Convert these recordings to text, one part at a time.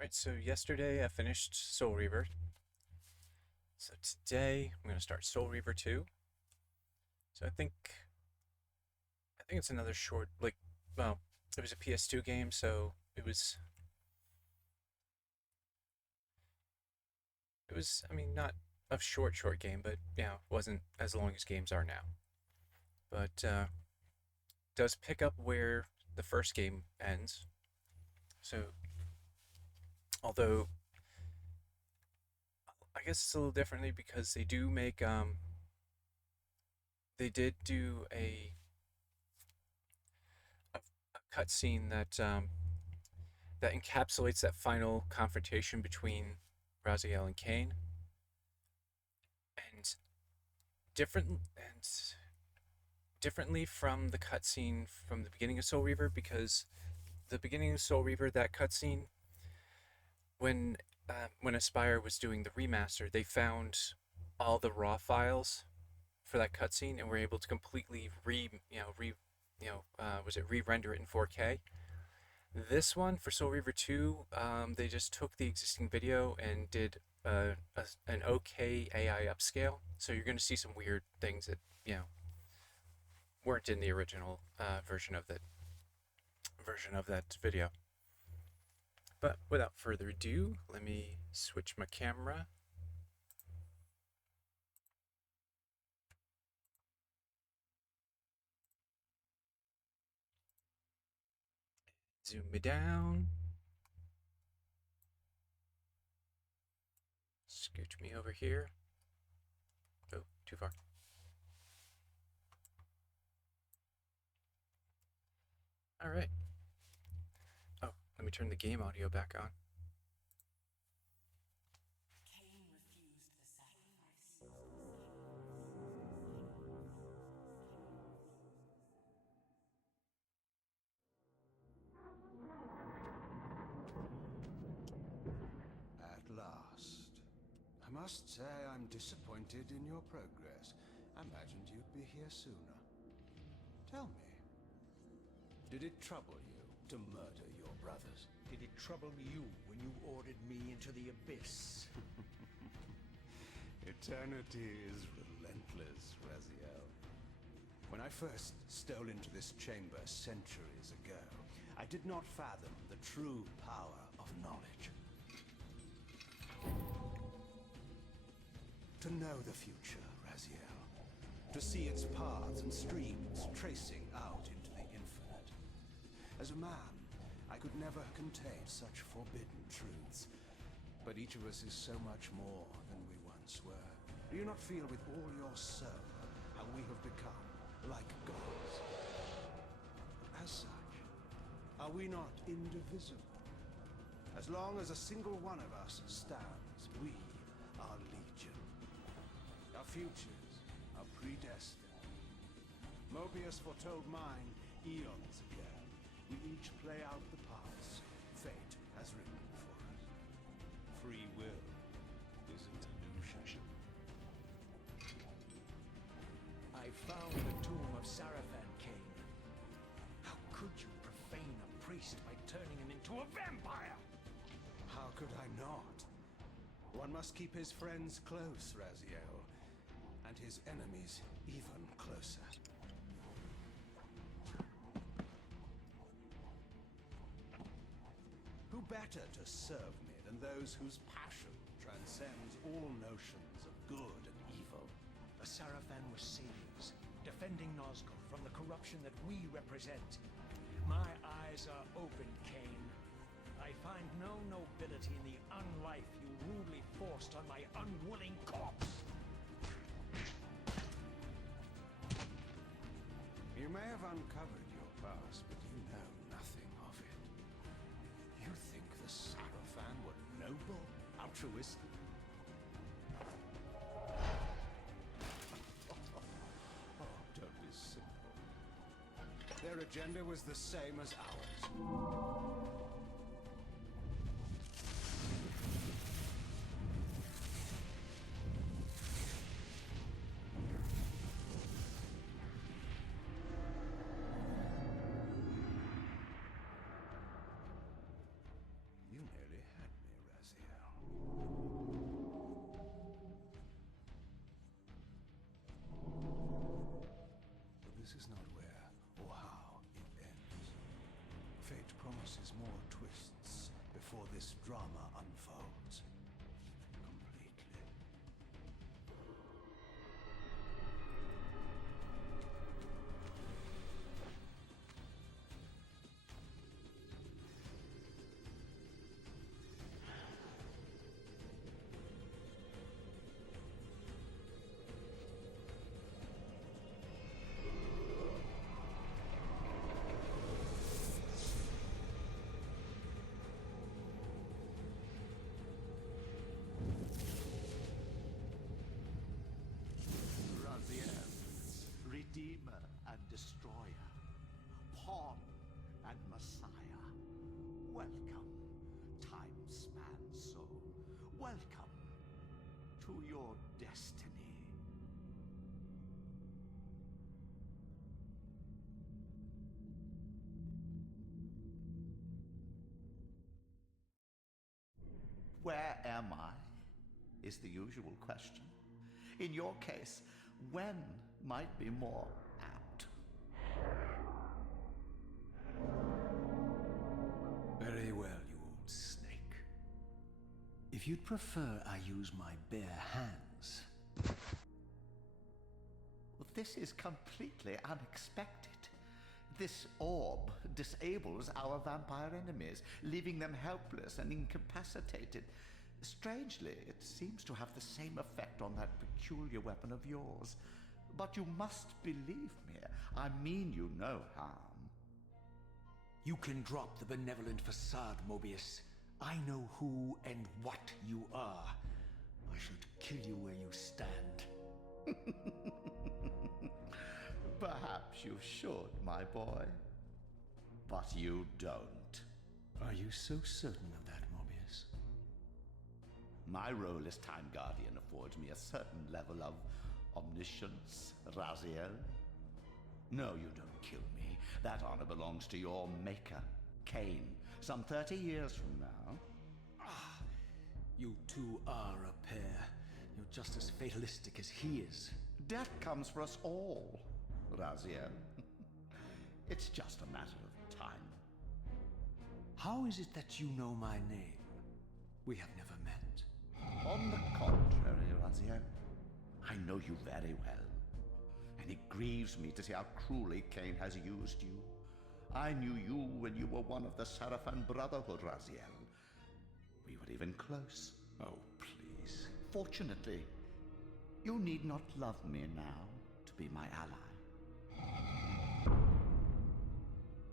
Alright, so yesterday I finished Soul Reaver. So today I'm gonna start Soul Reaver 2. So I think it's another short well, it was a PS2 game, so it was I mean not a short game, but it wasn't as long as games are now. But does pick up where the first game ends. So although I guess it's a little differently because they did do a cutscene that encapsulates that final confrontation between Raziel and Kain, and and differently from the cutscene from the beginning of Soul Reaver, because the beginning of Soul Reaver, that cutscene, when Aspire was doing the remaster, they found all the raw files for that cutscene and were able to completely re-render it in 4K. This one for Soul Reaver 2, they just took the existing video and did an okay AI upscale. So you're going to see some weird things that weren't in the original version of that video. But without further ado, let me switch my camera. Zoom me down. Scooch me over here. Oh, too far. All right. Oh, let me turn the game audio back on. Kain refused the sacrifice. At last. I must say I'm disappointed in your progress. I imagined you'd be here sooner. Tell me, did it trouble you to murder your brothers? Did it trouble you when you ordered me into the abyss? Eternity is relentless, Raziel. When I first stole into this chamber centuries ago, I did not fathom the true power of knowledge. To know the future, Raziel. To see its paths and streams tracing out into the infinite. As a man, I could never contain such forbidden truths. But each of us is so much more than we once were. Do you not feel with all your soul how we have become like gods? As such, are we not indivisible? As long as a single one of us stands, we are legion. Our futures are predestined. Mobius foretold mine eons ago. We each play out the parts fate has written for us. Free will is an illusion. I found the tomb of Sarafan, Kain. How could you profane a priest by turning him into a vampire? How could I not? One must keep his friends close, Raziel, and his enemies even closer. Who better to serve me than those whose passion transcends all notions of good and evil? The Sarafan were saviors, defending Nazgul from the corruption that we represent. My eyes are open, Kain. I find no nobility in the unlife you rudely forced on my unwilling corpse. You may have uncovered your past, but you know nothing of it. You think the Sarafan were noble, altruistic? Oh, don't be simple. Their agenda was the same as ours. You nearly had this drama unfolds. Completely. Raziel, Redeemer and Destroyer, Pawn and Messiah. Welcome, time-span soul. Welcome to your destiny. Where am I? Is the usual question. In your case, when might be more apt. Very well, you old snake. If you'd prefer I use my bare hands. Well, this is completely unexpected. This orb disables our vampire enemies, leaving them helpless and incapacitated. Strangely, it seems to have the same effect on that peculiar weapon of yours. But you must believe me. I mean you no harm. You can drop the benevolent facade, Mobius. I know who and what you are. I should kill you where you stand. Perhaps you should, my boy. But you don't. Are you so certain of that, Mobius? My role as Time Guardian affords me a certain level of omniscience, Raziel. No, you don't kill me. That honor belongs to your maker, Kain, some 30 years from now. You two are a pair. You're just as fatalistic as he is. Death comes for us all, Raziel. It's just a matter of time. How is it that you know my name? We have never met. On the contrary, Raziel, I know you very well. And it grieves me to see how cruelly Kain has used you. I knew you when you were one of the Sarafan Brotherhood, Raziel. We were even close. Oh, please. Fortunately, you need not love me now to be my ally.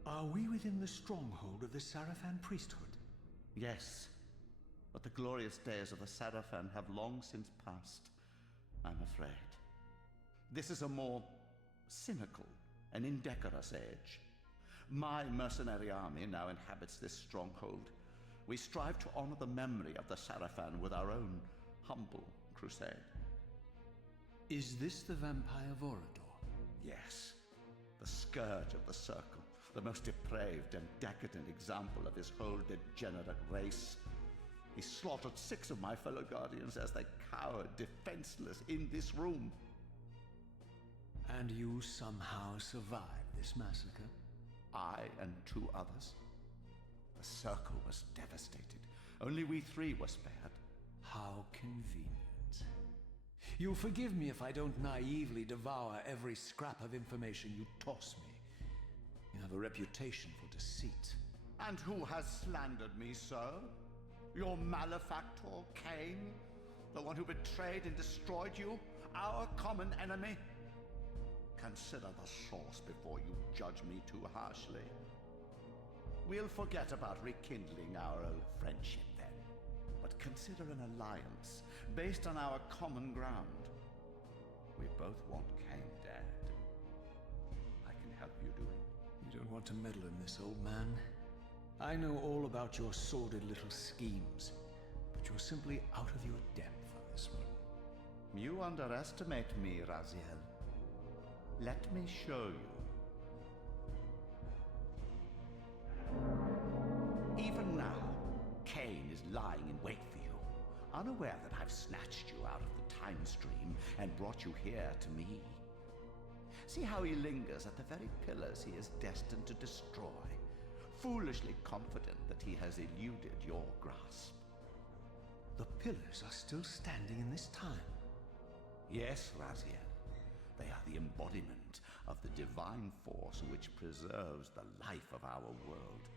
Are we within the stronghold of the Sarafan priesthood? Yes, but the glorious days of the Sarafan have long since passed, I'm afraid. This is a more cynical and indecorous age. My mercenary army now inhabits this stronghold. We strive to honor the memory of the Sarafan with our own humble crusade. Is this the Vampire Vorador? Yes, the scourge of the Circle, the most depraved and decadent example of his whole degenerate race. He slaughtered 6 of my fellow Guardians as they cowered defenseless in this room. And you somehow survived this massacre? I and 2 others. The Circle was devastated. Only we 3 were spared. How convenient. You'll forgive me if I don't naively devour every scrap of information you toss me. You have a reputation for deceit. And who has slandered me so? Your malefactor, Kain? The one who betrayed and destroyed you? Our common enemy? Consider the source before you judge me too harshly. We'll forget about rekindling our old friendship then. But consider an alliance based on our common ground. We both want Kain dead. I can help you do it. You don't want to meddle in this, old man. I know all about your sordid little schemes, but you're simply out of your depth on this one. You underestimate me, Raziel. Let me show you. Even now, Kain is lying in wait for you, unaware that I've snatched you out of the time stream and brought you here to me. See how he lingers at the very pillars he is destined to destroy. foolishly confident that he has eluded your grasp. The pillars are still standing in this time. Yes, Raziel. They are the embodiment of the divine force which preserves the life of our world.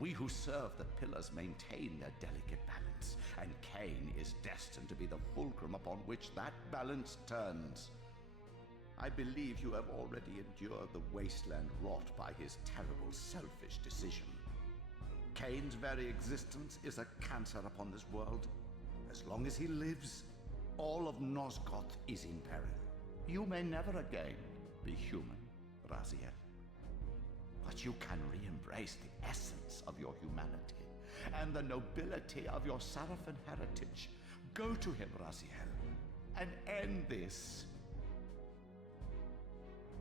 We who serve the pillars maintain their delicate balance, and Kain is destined to be the fulcrum upon which that balance turns. I believe you have already endured the wasteland wrought by his terrible, selfish decision. Kain's very existence is a cancer upon this world. As long as he lives, all of Nosgoth is in peril. You may never again be human, Raziel. But you can re-embrace the essence of your humanity and the nobility of your Sarafan heritage. Go to him, Raziel, and end this.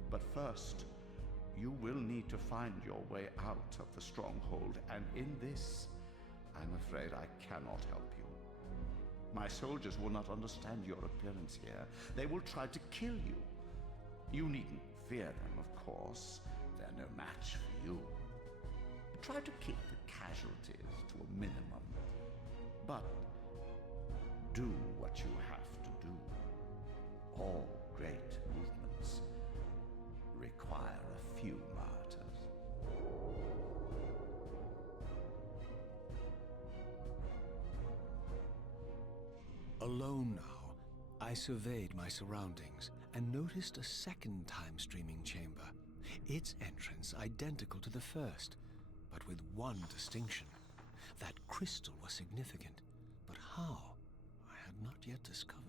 But first, you will need to find your way out of the stronghold, and in this, I'm afraid I cannot help you. My soldiers will not understand your appearance here. They will try to kill you. You needn't fear them, of course. They're no match for you. Try to keep the casualties to a minimum. But do what you have to do. All great movements require a few martyrs. Alone now, I surveyed my surroundings and noticed a second time-streaming chamber. Its entrance identical to the first, but with one distinction. That crystal was significant, but how, I had not yet discovered.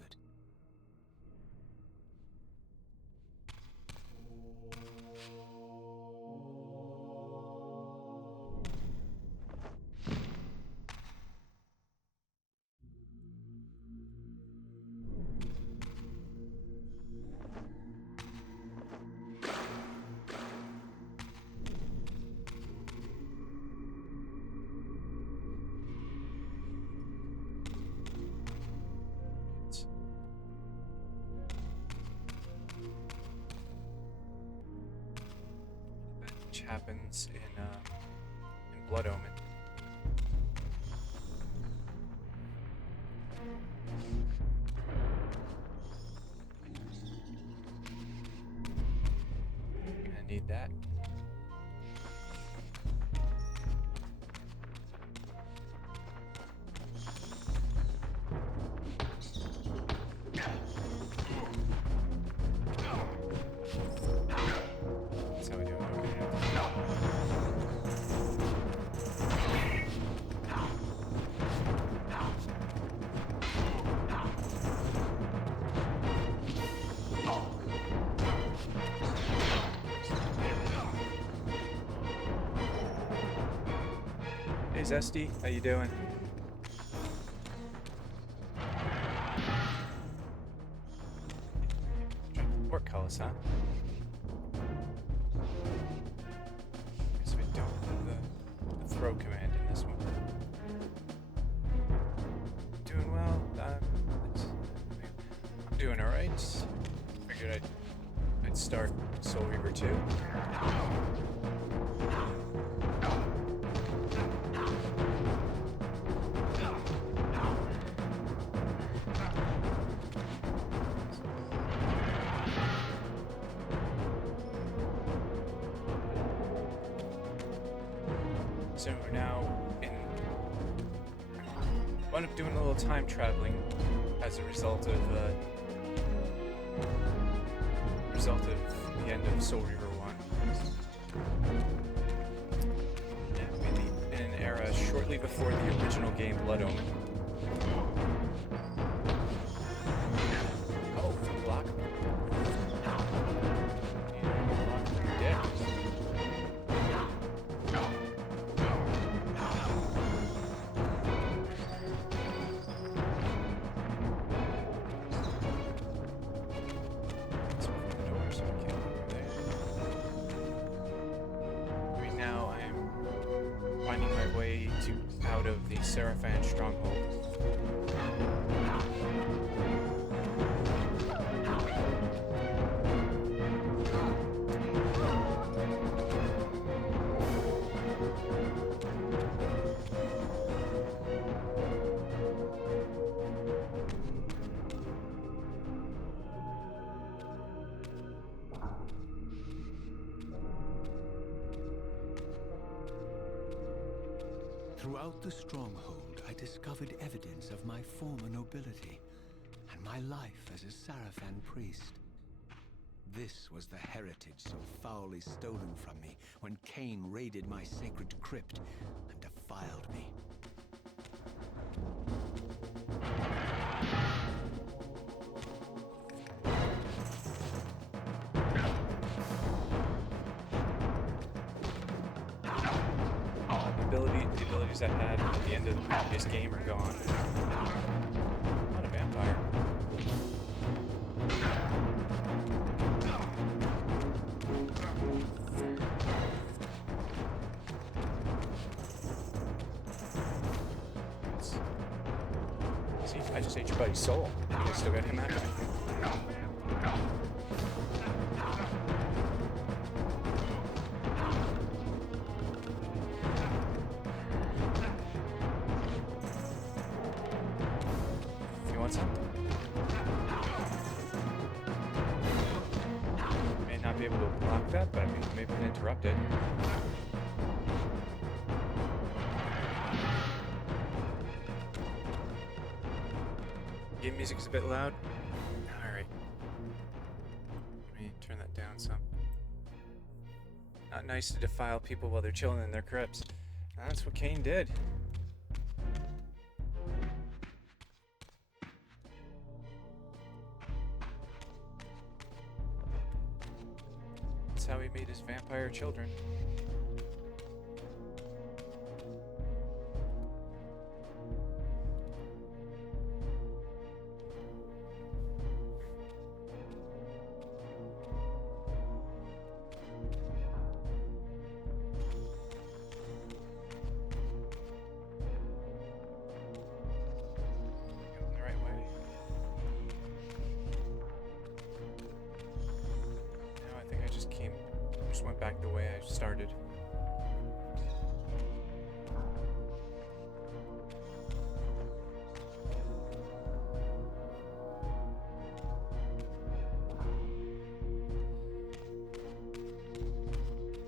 Which happens in Blood Omen. I need that. That's how we do it. Hey Zesty, how you doing? Portcullis, huh? Guess we don't have the throw command in this one. Doing well. I'm doing alright. Figured I'd start Soul Reaver 2. So we're now wound up doing a little time traveling as a result of the end of Soul Reaver 1. Yeah, in an era shortly before the original game Blood Omen. Oh, block. Yeah. Out of the Sarafan stronghold. Throughout the stronghold, I discovered evidence of my former nobility and my life as a Sarafan priest. This was the heritage so foully stolen from me when Kain raided my sacred crypt and defiled me. The abilities I had at the end of the previous game are gone. I'm not a vampire. See, I just ate your buddy's soul. I still got him active. You want some? May not be able to block that, but I mean, maybe we can interrupt it. Game music is a bit loud. Alright. Let me turn that down some. Not nice to defile people while they're chilling in their crypts. That's what Kain did. That's how he made his vampire children. Going the right way. No, I think I just went back the way I started.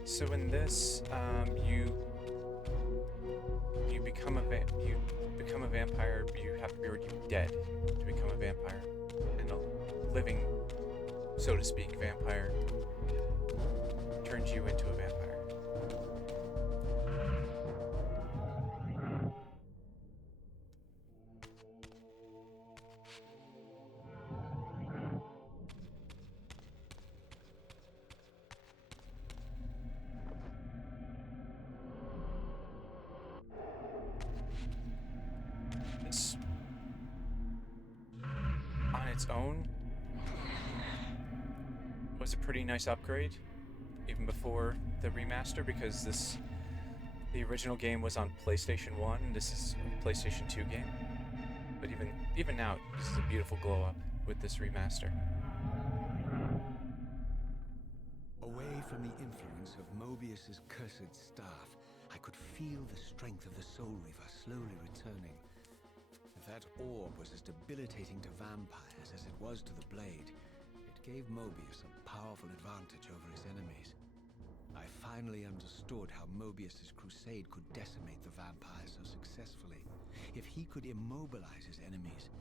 So in this, you become a vampire. But you have to be already dead to become a vampire, and a living, so to speak, vampire turns you into a vampire. This, on its own, was a pretty nice upgrade, even before the remaster, because the original game was on PlayStation 1, and this is a PlayStation 2 game. But even now, this is a beautiful glow up with this remaster. Away from the influence of Mobius's cursed staff, I could feel the strength of the Soul Reaver slowly returning. If that orb was as debilitating to vampires as it was to the blade, it gave Mobius a powerful advantage over his enemies. I finally understood how Mobius's crusade could decimate the vampires so successfully. If he could immobilize his enemies,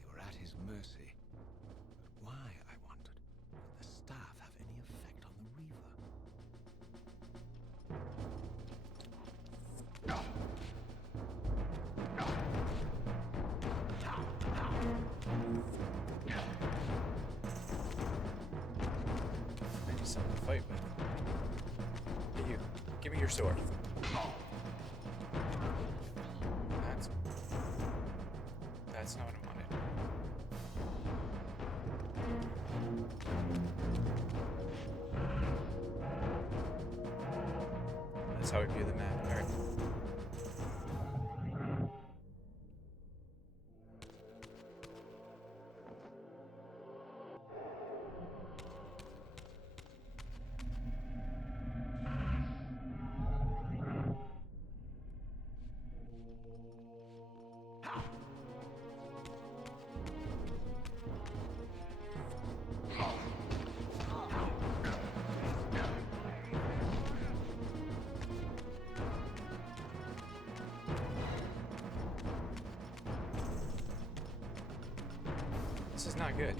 they were at his mercy. But why, I wondered, would the staff have any effect on the Reaver? I need something to fight with. Hey, you, give me your sword. That's not what I wanted. That's how I view the map. All right. This is not good.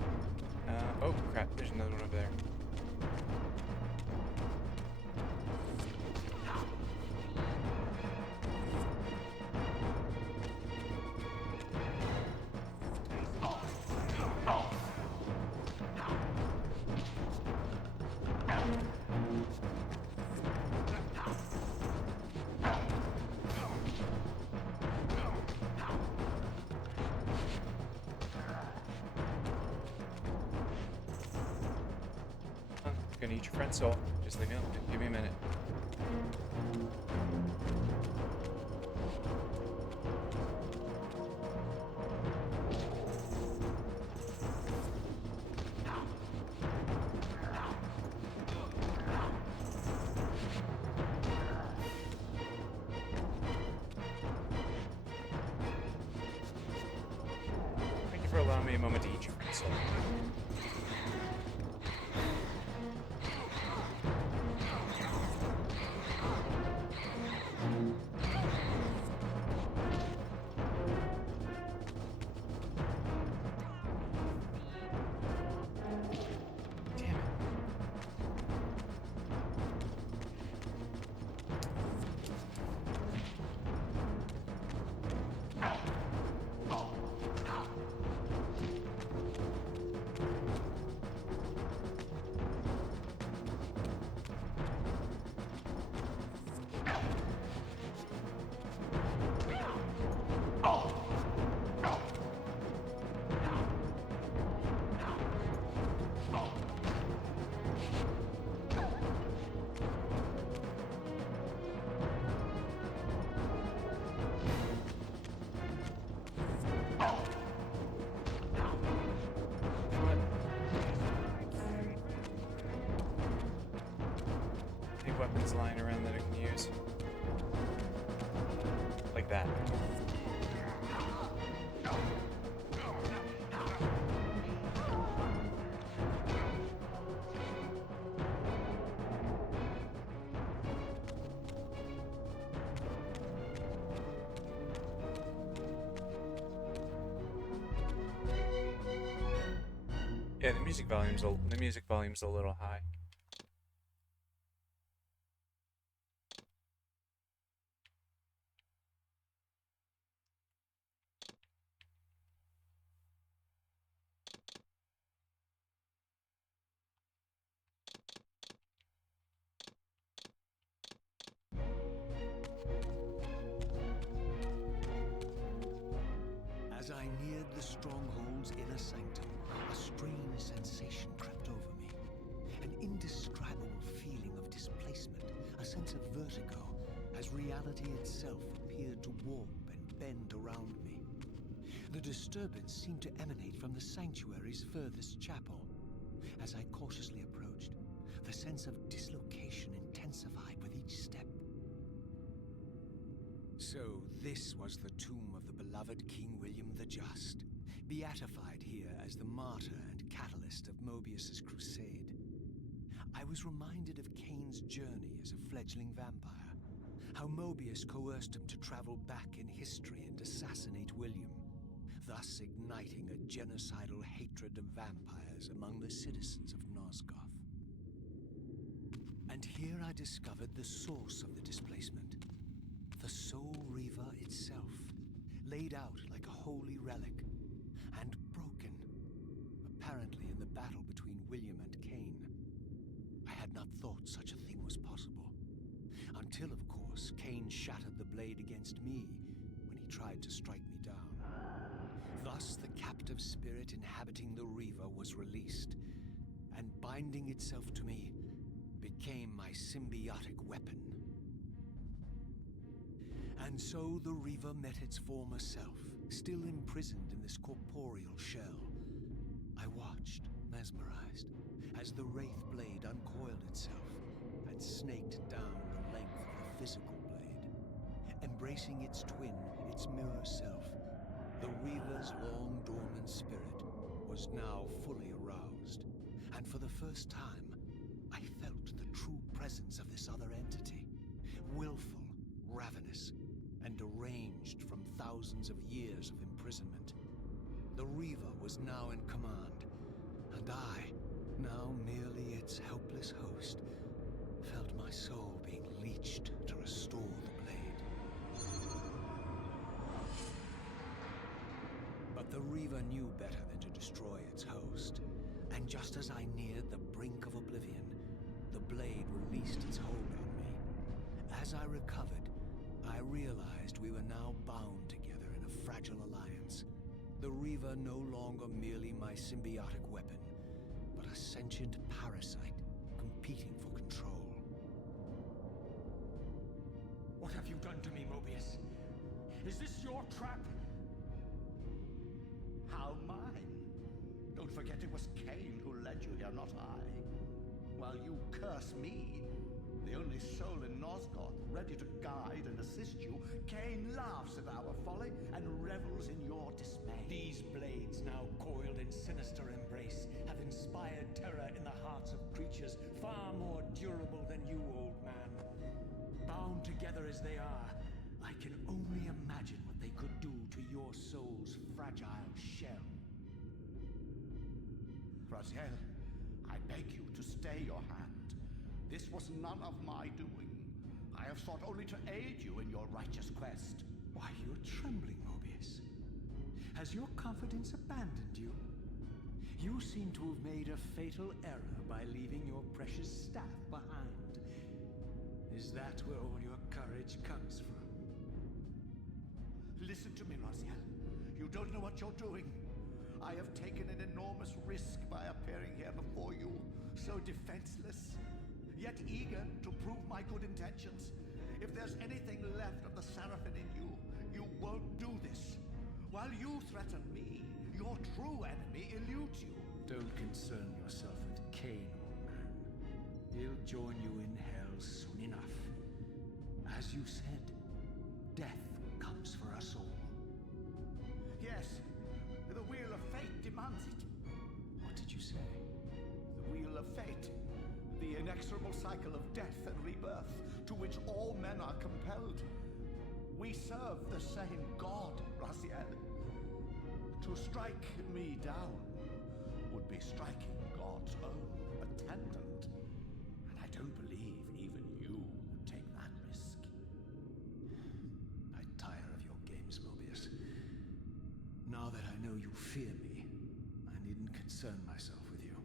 Oh crap, there's another one over there. Gonna eat your friend's soul. Just leave me alone. Give me a minute. Thank you for allowing me a moment to eat your friend's soul. Damn it. What? Any weapons lying around that I can use? Like that. Yeah, the music volume's a little high. As I neared the stronghold's inner sanctum, a strange sensation crept over me. An indescribable feeling of displacement, a sense of vertigo, as reality itself appeared to warp and bend around me. The disturbance seemed to emanate from the sanctuary's furthest chapel. As I cautiously approached, the sense of dislocation intensified with each step. So this was the tomb of the beloved King William the Just, beatified here as the martyr and catalyst of Mobius's crusade. I was reminded of Kain's journey as a fledgling vampire, how Mobius coerced him to travel back in history and assassinate William, thus igniting a genocidal hatred of vampires among the citizens of Nosgoth. And here I discovered the source of the displacement. The Soul Reaver itself, laid out like a holy relic, and broken, apparently in the battle between William and Kain. I had not thought such a thing was possible, until, of course, Kain shattered the blade against me when he tried to strike me down. Thus, the captive spirit inhabiting the Reaver was released, and binding itself to me, became my symbiotic weapon. And so the Reaver met its former self, still imprisoned in this corporeal shell. I watched, mesmerized, as the Wraith blade uncoiled itself and snaked down the length of the physical blade. Embracing its twin, its mirror self, the Reaver's long-dormant spirit was now fully aroused. And for the first time, I felt the true presence of this other entity, willful, ravenous, and deranged from thousands of years of imprisonment. The Reaver was now in command, and I, now merely its helpless host, felt my soul being leached to restore the blade. But the Reaver knew better than to destroy its host, and just as I neared the brink of oblivion, the blade released its hold on me. As I recovered, I realized we were now bound together in a fragile alliance. The Reaver no longer merely my symbiotic weapon, but a sentient parasite competing for control. What have you done to me, Mobius? Is this your trap? How mine? Don't forget it was Kain who led you here, not I. While you curse me, the only soul in Nosgoth ready to guide and assist you, Kain laughs at our folly and revels in your dismay. These blades, now coiled in sinister embrace, have inspired terror in the hearts of creatures far more durable than you, old man. Bound together as they are, I can only imagine what they could do to your soul's fragile shell. Raziel, I beg you to stay your hand. This was none of my doing. I have sought only to aid you in your righteous quest. Why, you're trembling, Mobius. Has your confidence abandoned you? You seem to have made a fatal error by leaving your precious staff behind. Is that where all your courage comes from? Listen to me, Raziel. You don't know what you're doing. I have taken an enormous risk by appearing here before you, so defenseless, yet eager to prove my good intentions. If there's anything left of the Seraphim in you, you won't do this. While you threaten me, your true enemy eludes you. Don't concern yourself with Kain, old man. He'll join you in hell soon enough. As you said, death comes for us all. Yes, the wheel of fate demands it. What did you say? The wheel of fate. The inexorable cycle of death and rebirth to which all men are compelled. We serve the same God, Raziel. To strike me down would be striking God's own attendant. And I don't believe even you would take that risk. I tire of your games, Mobius. Now that I know you fear me, I needn't concern myself with you.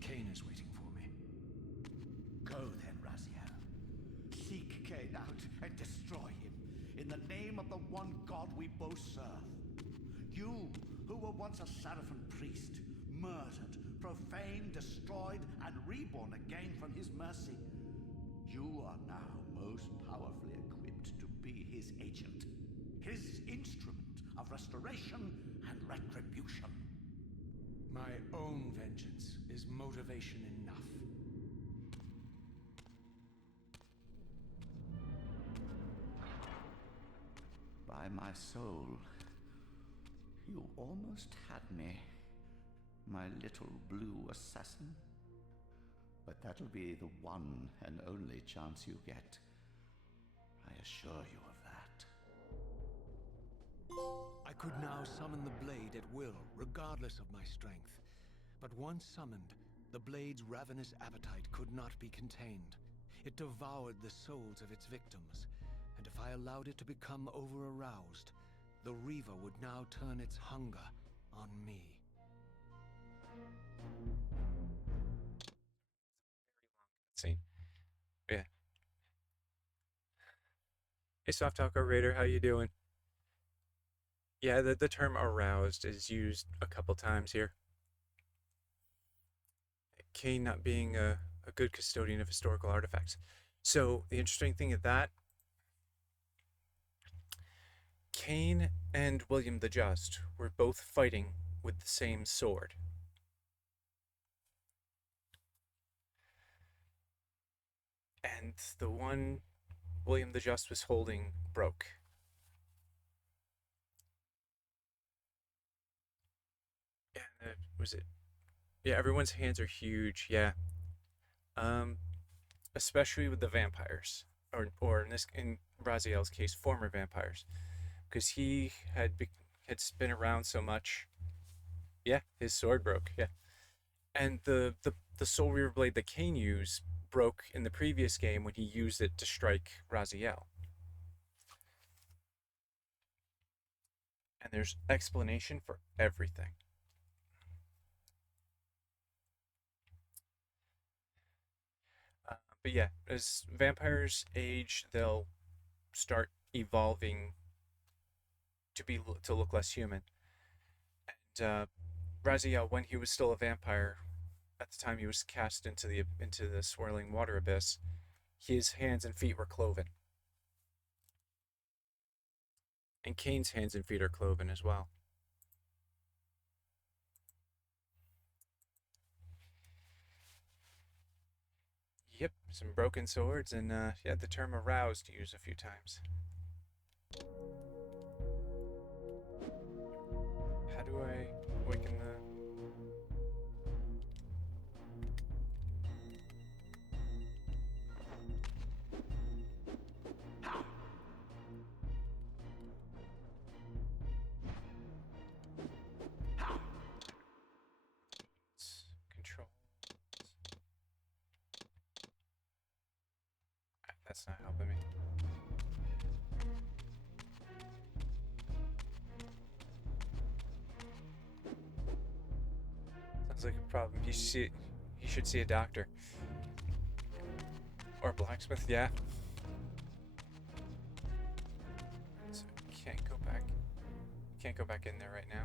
Kain is waiting for me. Go then, Raziel. Seek Kain out and destroy him in the name of the one God we both serve. You, who were once a Seraphim priest, murdered, profaned, destroyed, and reborn again from his mercy, you are now most powerfully equipped to be his agent, his instrument of restoration and retribution. My own vengeance is motivation enough. By my soul, you almost had me, my little blue assassin. But that'll be the one and only chance you get. I assure you of that. I could now summon the blade at will, regardless of my strength. But once summoned, the blade's ravenous appetite could not be contained. It devoured the souls of its victims, and if I allowed it to become over-aroused, the Reaver would now turn its hunger on me. See. Yeah. Hey, Soft Taco Raider, how you doing? Yeah, the term aroused is used a couple times here. Kain not being a good custodian of historical artifacts. So the interesting thing of that, Kain and William the Just were both fighting with the same sword. And the one William the Just was holding broke. And was it? Yeah, everyone's hands are huge. Yeah. Especially with the vampires, or in Raziel's case, former vampires, because he had spin around so much. Yeah, his sword broke. Yeah, and the Soul Reaver blade that Kain used broke in the previous game when he used it to strike Raziel. And there's explanation for everything. But yeah, as vampires age, they'll start evolving to look less human. And Raziel, when he was still a vampire, at the time he was cast into the swirling water abyss, his hands and feet were cloven, and Kain's hands and feet are cloven as well. Yep, some broken swords, and yeah, the term aroused used a few times. How do I awaken the... Control. That's not helping me. Sounds like a problem. You should see a doctor. Or a blacksmith, yeah. So can't go back in there right now.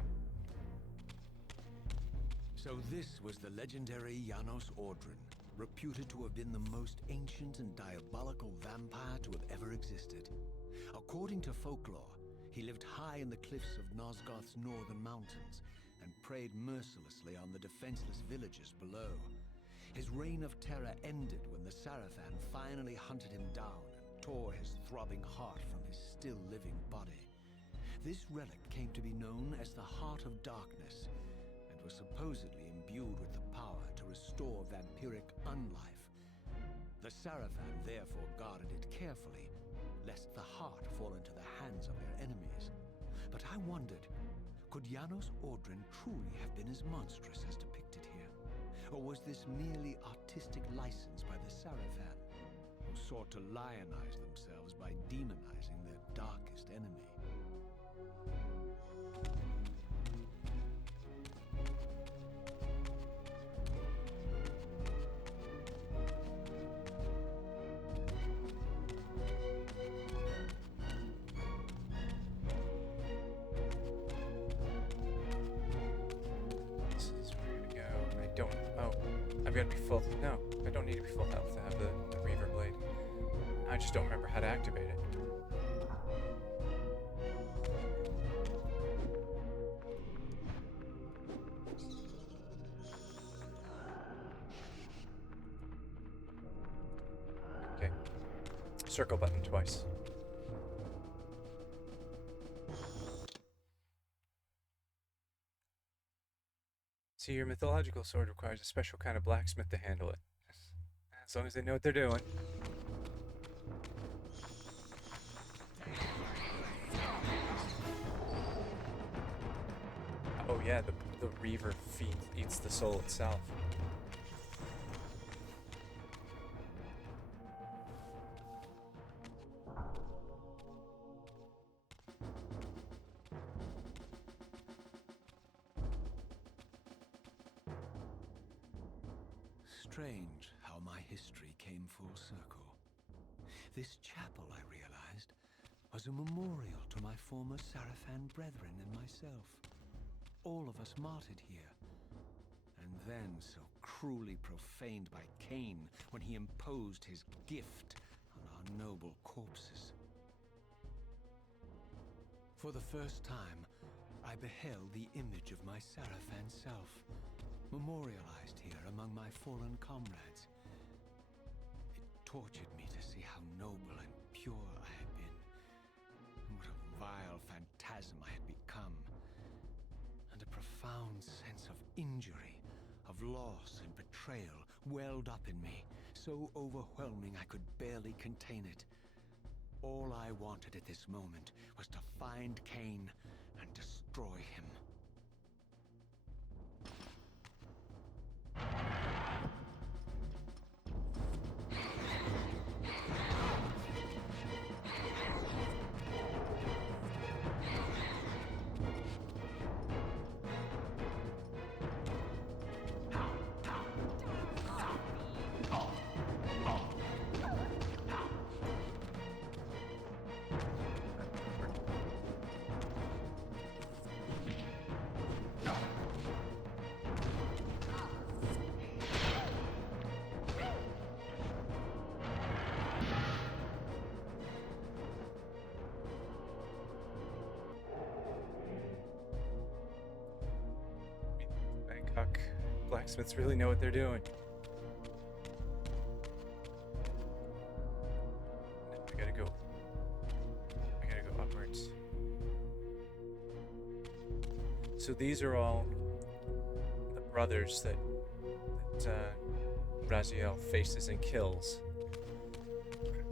So this was the legendary Janos Ordrin, reputed to have been the most ancient and diabolical vampire to have ever existed. According to folklore, he lived high in the cliffs of Nosgoth's northern mountains and preyed mercilessly on the defenseless villagers below. His reign of terror ended when the Sarafan finally hunted him down and tore his throbbing heart from his still-living body. This relic came to be known as the Heart of Darkness, and was supposedly imbued with the power to restore vampiric unlife. The Sarafan therefore guarded it carefully, lest the heart fall into the hands of their enemies. But I wondered, could Janos Ordrin truly have been as monstrous as depicted here? Or was this merely artistic license by the Sarafan, who sought to lionize themselves by demonizing their darkest enemy? This is where to go. I don't... Oh, I've got to be full... No, I don't need to be full health to have the Reaver blade. I just don't remember how to activate it. Okay. Circle button twice. See, your mythological sword requires a special kind of blacksmith to handle it. As long as they know what they're doing. Oh yeah, the Reaver eats the soul itself. Strange how my history came full circle. This chapel, I realized, was a memorial to my former Sarafan brethren and myself. All of us martyred here, and then so cruelly profaned by Kain when he imposed his gift on our noble corpses. For the first time, I beheld the image of my Sarafan self, memorialized here among my fallen comrades. It tortured me to see how noble and pure I had been, and what a vile phantasm I had become. And a profound sense of injury, of loss and betrayal welled up in me, so overwhelming I could barely contain it. All I wanted at this moment was to find Kain and destroy destroy him. Bangkok blacksmiths really know what they're doing. I gotta go. I gotta go upwards. So these are all the brothers that Raziel faces and kills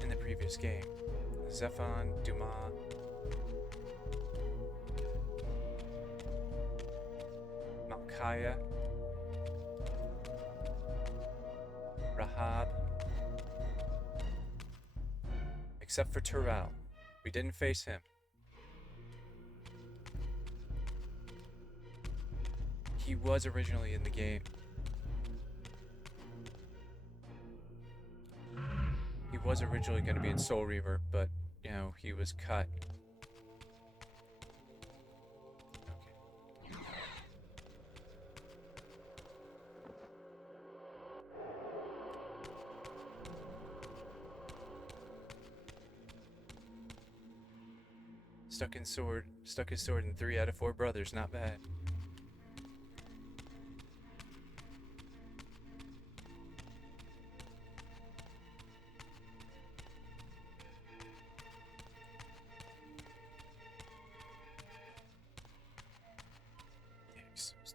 in the previous game. Zephon, Dumas, Malkaya, Rahab, except for Terrell. We didn't face him. He was originally in the game. He was originally going to be in Soul Reaver, but, you know, he was cut. Okay. Stuck his sword in 3 out of 4 brothers, not bad.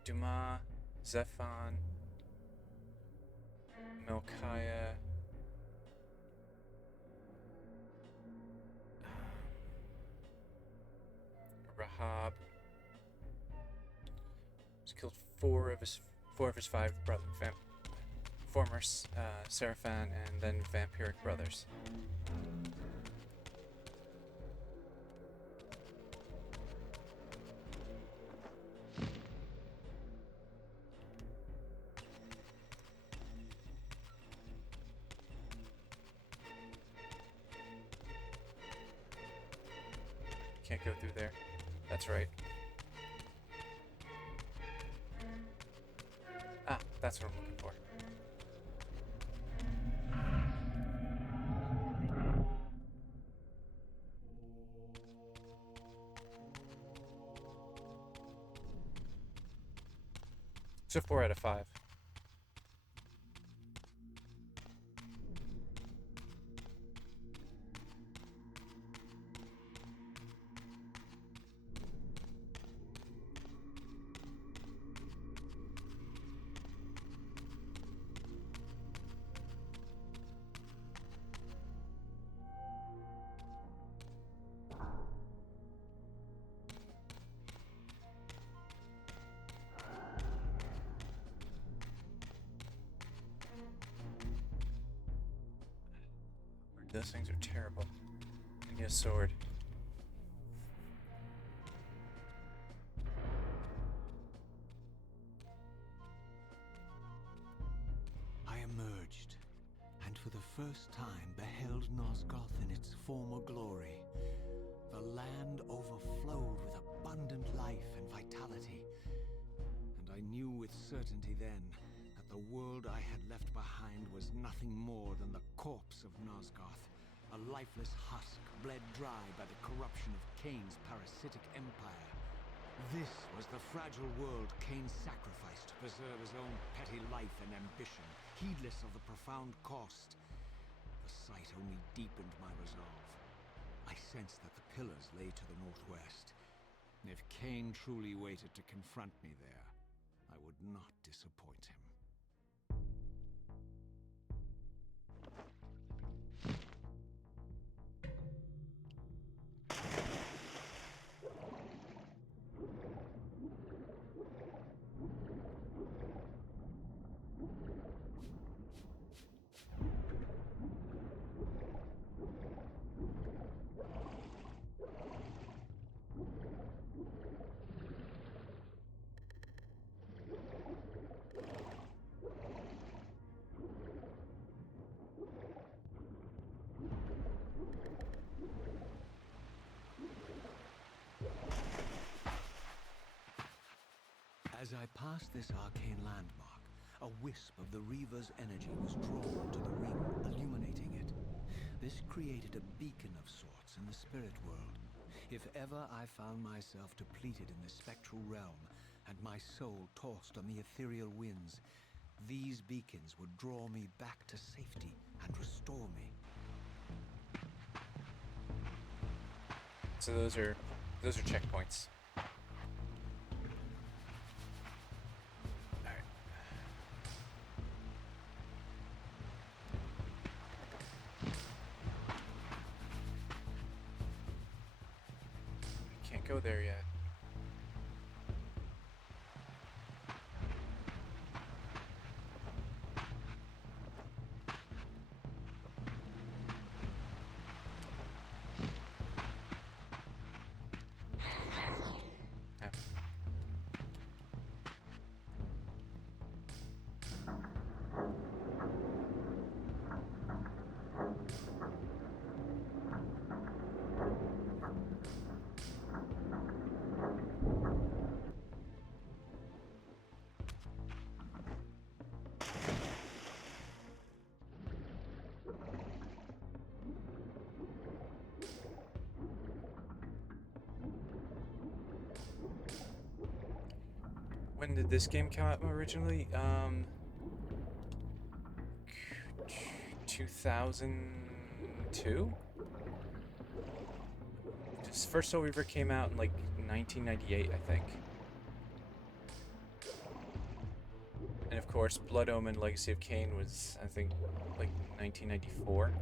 Dumas, Zephon, Melchiah, Rahab. He's killed four of his 5 former Seraphan and then vampiric brothers. Can't go through there. That's right. Ah, that's what I'm looking for. So 4 out of 5. Those things are terrible. I need a sword. I emerged, and for the first time beheld Nosgoth in its former glory. The land overflowed with abundant life and vitality, and I knew with certainty then that the world I had left behind was nothing more than the corpse of Nosgoth, a lifeless husk bled dry by the corruption of Kain's parasitic empire. This was the fragile world Kain sacrificed to preserve his own petty life and ambition, heedless of the profound cost. The sight only deepened my resolve. I sensed that the pillars lay to the northwest. If Kain truly waited to confront me there, I would not disappoint him. As I passed this arcane landmark, a wisp of the Reaver's energy was drawn to the ring, illuminating it. This created a beacon of sorts in the spirit world. If ever I found myself depleted in the spectral realm, and my soul tossed on the ethereal winds, these beacons would draw me back to safety and restore me. So those are checkpoints. Alright. Can't go there yet. Yeah. When did this game come out originally? 2002? Just first Soul Reaver came out in like 1998, I think. And of course, Blood Omen Legacy of Kain was, I think, like 1994.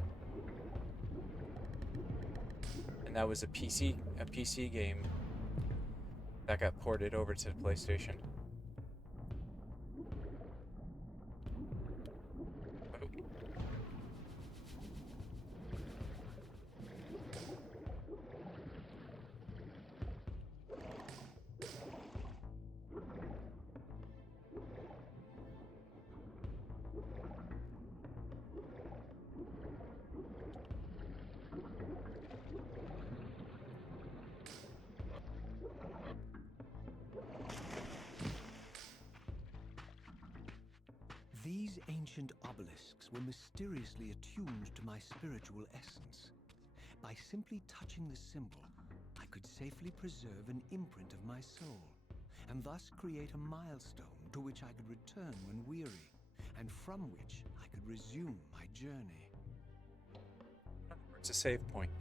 And that was a PC game that got ported over to the PlayStation. Oh. These ancient obelisks were mysteriously attuned to my spiritual essence. By simply touching the symbol, I could safely preserve an imprint of my soul, and thus create a milestone to which I could return when weary, and from which I could resume my journey. It's a save point.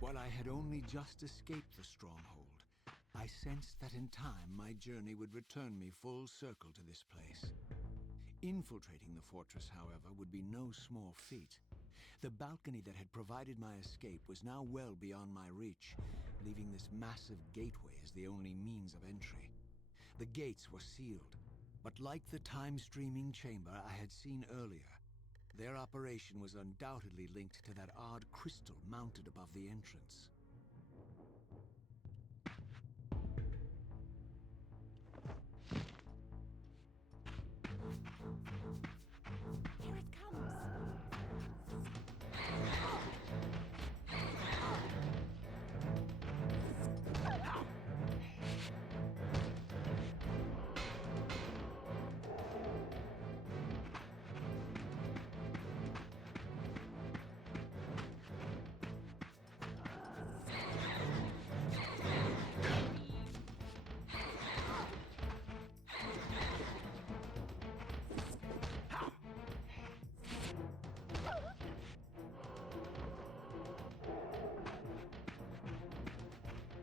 While I had only just escaped the stronghold, I sensed that in time my journey would return me full circle to this place. Infiltrating the fortress, however, would be no small feat. The balcony that had provided my escape was now well beyond my reach, leaving this massive gateway as the only means of entry. The gates were sealed, but like the time-streaming chamber I had seen earlier, their operation was undoubtedly linked to that odd crystal mounted above the entrance. Here it comes.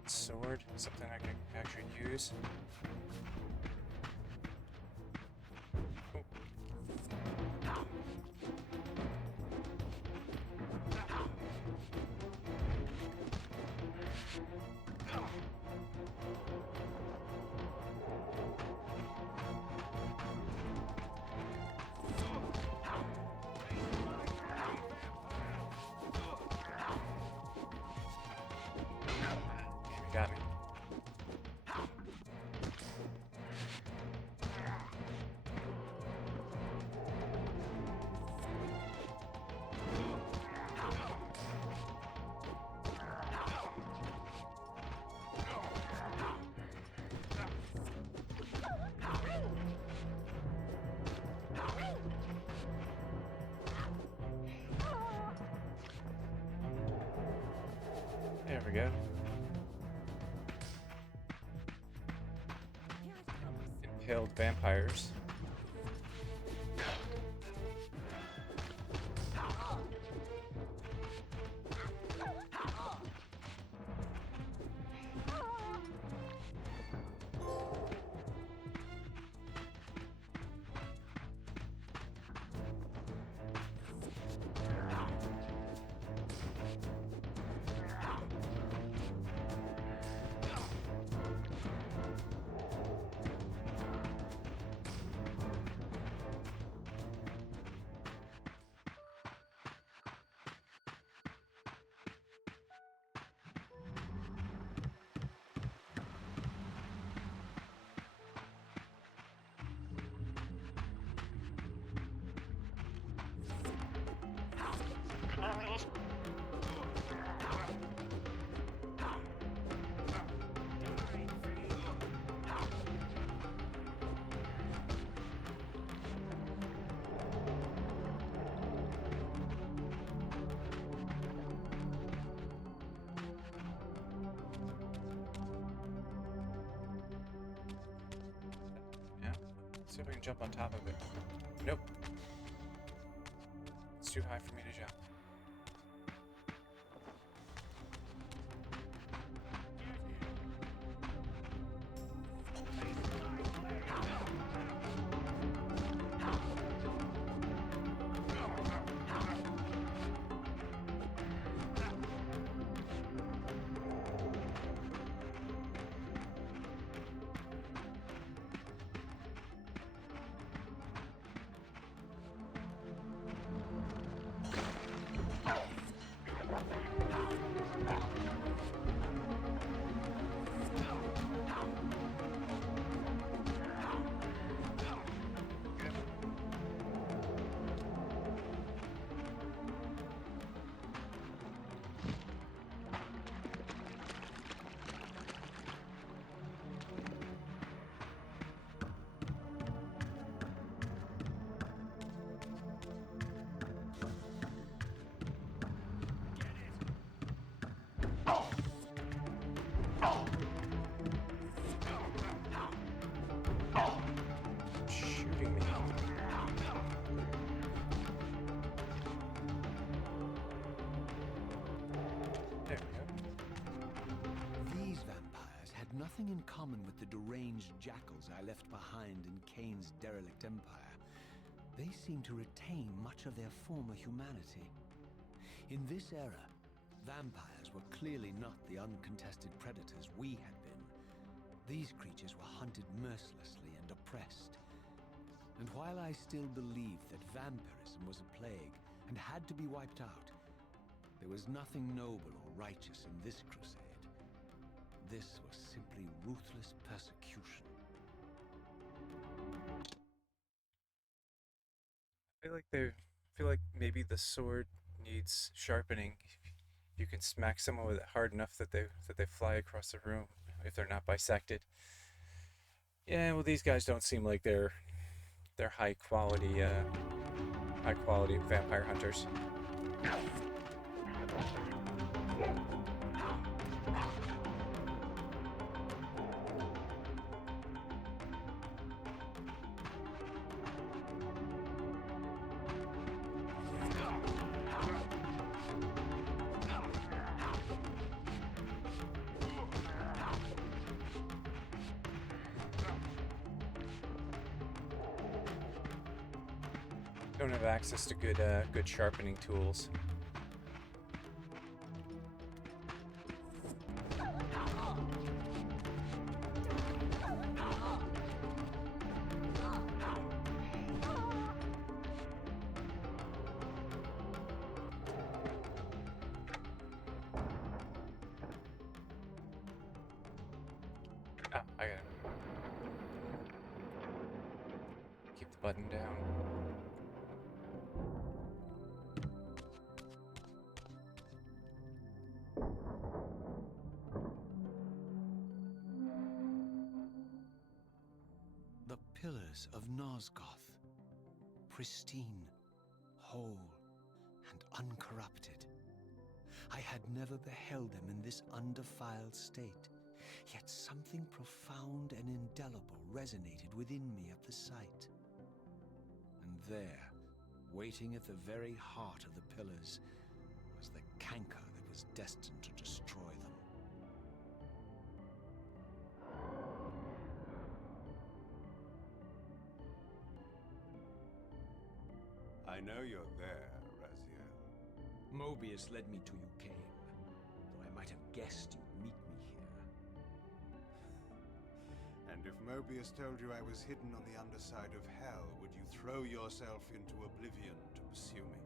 Sword, something I can actually use. Oh. Got me. There we go. Here it comes. Impaled vampires. Yeah. Let's see if I can jump on top of it. Nope. It's too high for me to jump. Shooting me. There we go. These vampires had nothing in common with the deranged jackals I left behind in Kain's derelict empire. They seemed to retain much of their former humanity. In this era, vampires were clearly not the uncontested predators we had been. These creatures were hunted mercilessly and oppressed. And while I still believed that vampirism was a plague and had to be wiped out, there was nothing noble or righteous in this crusade. This was simply ruthless persecution. I feel like maybe the sword needs sharpening. You can smack someone with it hard enough that they fly across the room if they're not bisected. Yeah, well, these guys don't seem like they're high quality vampire hunters. Don't have access to good sharpening tools. Oh, I gotta keep the button down. The pillars of Nosgoth, pristine, whole, and uncorrupted. I had never beheld them in this undefiled state, yet something profound and indelible resonated within me at the sight. And there, waiting at the very heart of the pillars, was the canker that was destined to destroy them. I know you're there, Raziel. Mobius led me to you, Kain, though I might have guessed you'd meet me here. And if Mobius told you I was hidden on the underside of hell, would you throw yourself into oblivion to pursue me?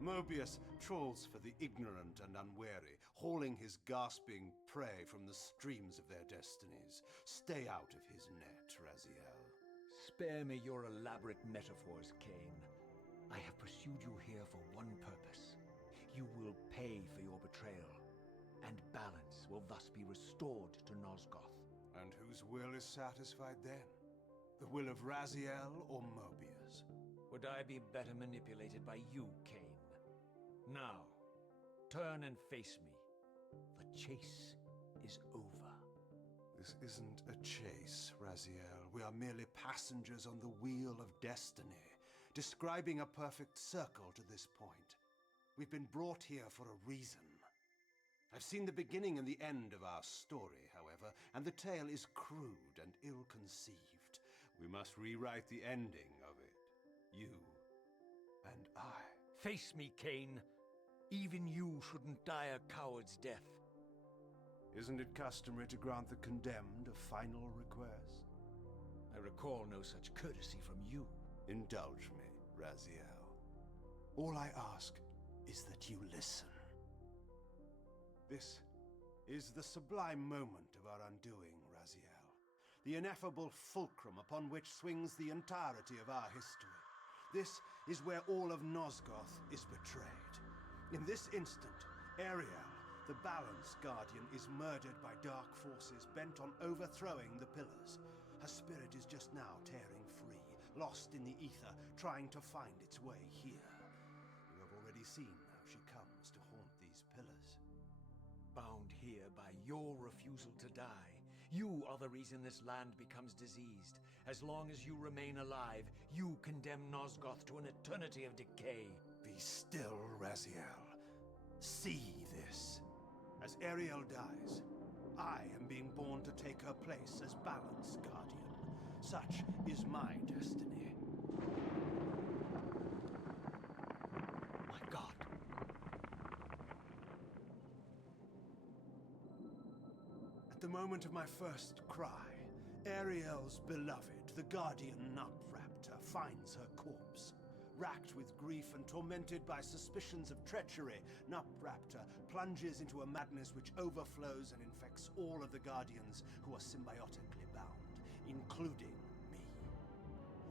Mobius trawls for the ignorant and unwary, hauling his gasping prey from the streams of their destinies. Stay out of his net, Raziel. Spare me your elaborate metaphors, Kain. I have pursued you here for one purpose. You will pay for your betrayal, and balance will thus be restored to Nosgoth. And whose will is satisfied then? The will of Raziel or Mobius? Would I be better manipulated by you, Kain? Now, turn and face me. The chase is over. This isn't a chase, Raziel. We are merely passengers on the wheel of destiny, describing a perfect circle to this point. We've been brought here for a reason. I've seen the beginning and the end of our story, however, and the tale is crude and ill-conceived. We must rewrite the ending of it. You and I. Face me, Kain. Even you shouldn't die a coward's death. Isn't it customary to grant the condemned a final request? I recall no such courtesy from you. Indulge me, Raziel. All I ask is that you listen. This is the sublime moment of our undoing, Raziel. The ineffable fulcrum upon which swings the entirety of our history. This is where all of Nosgoth is betrayed. In this instant, Ariel, the Balance Guardian, is murdered by dark forces bent on overthrowing the pillars. Her spirit is just now tearing free, lost in the ether, trying to find its way here. You have already seen how she comes to haunt these pillars. Bound here by your refusal to die. You are the reason this land becomes diseased. As long as you remain alive, you condemn Nosgoth to an eternity of decay. Be still, Raziel. See this. As Ariel dies, I am being born to take her place as Balance Guardian. Such is my destiny. My God. At the moment of my first cry, Ariel's beloved, the Guardian Nutraptor, finds her corpse. Racked with grief and tormented by suspicions of treachery, Nutraptor plunges into a madness which overflows and infects all of the Guardians who are symbiotically bound, including me.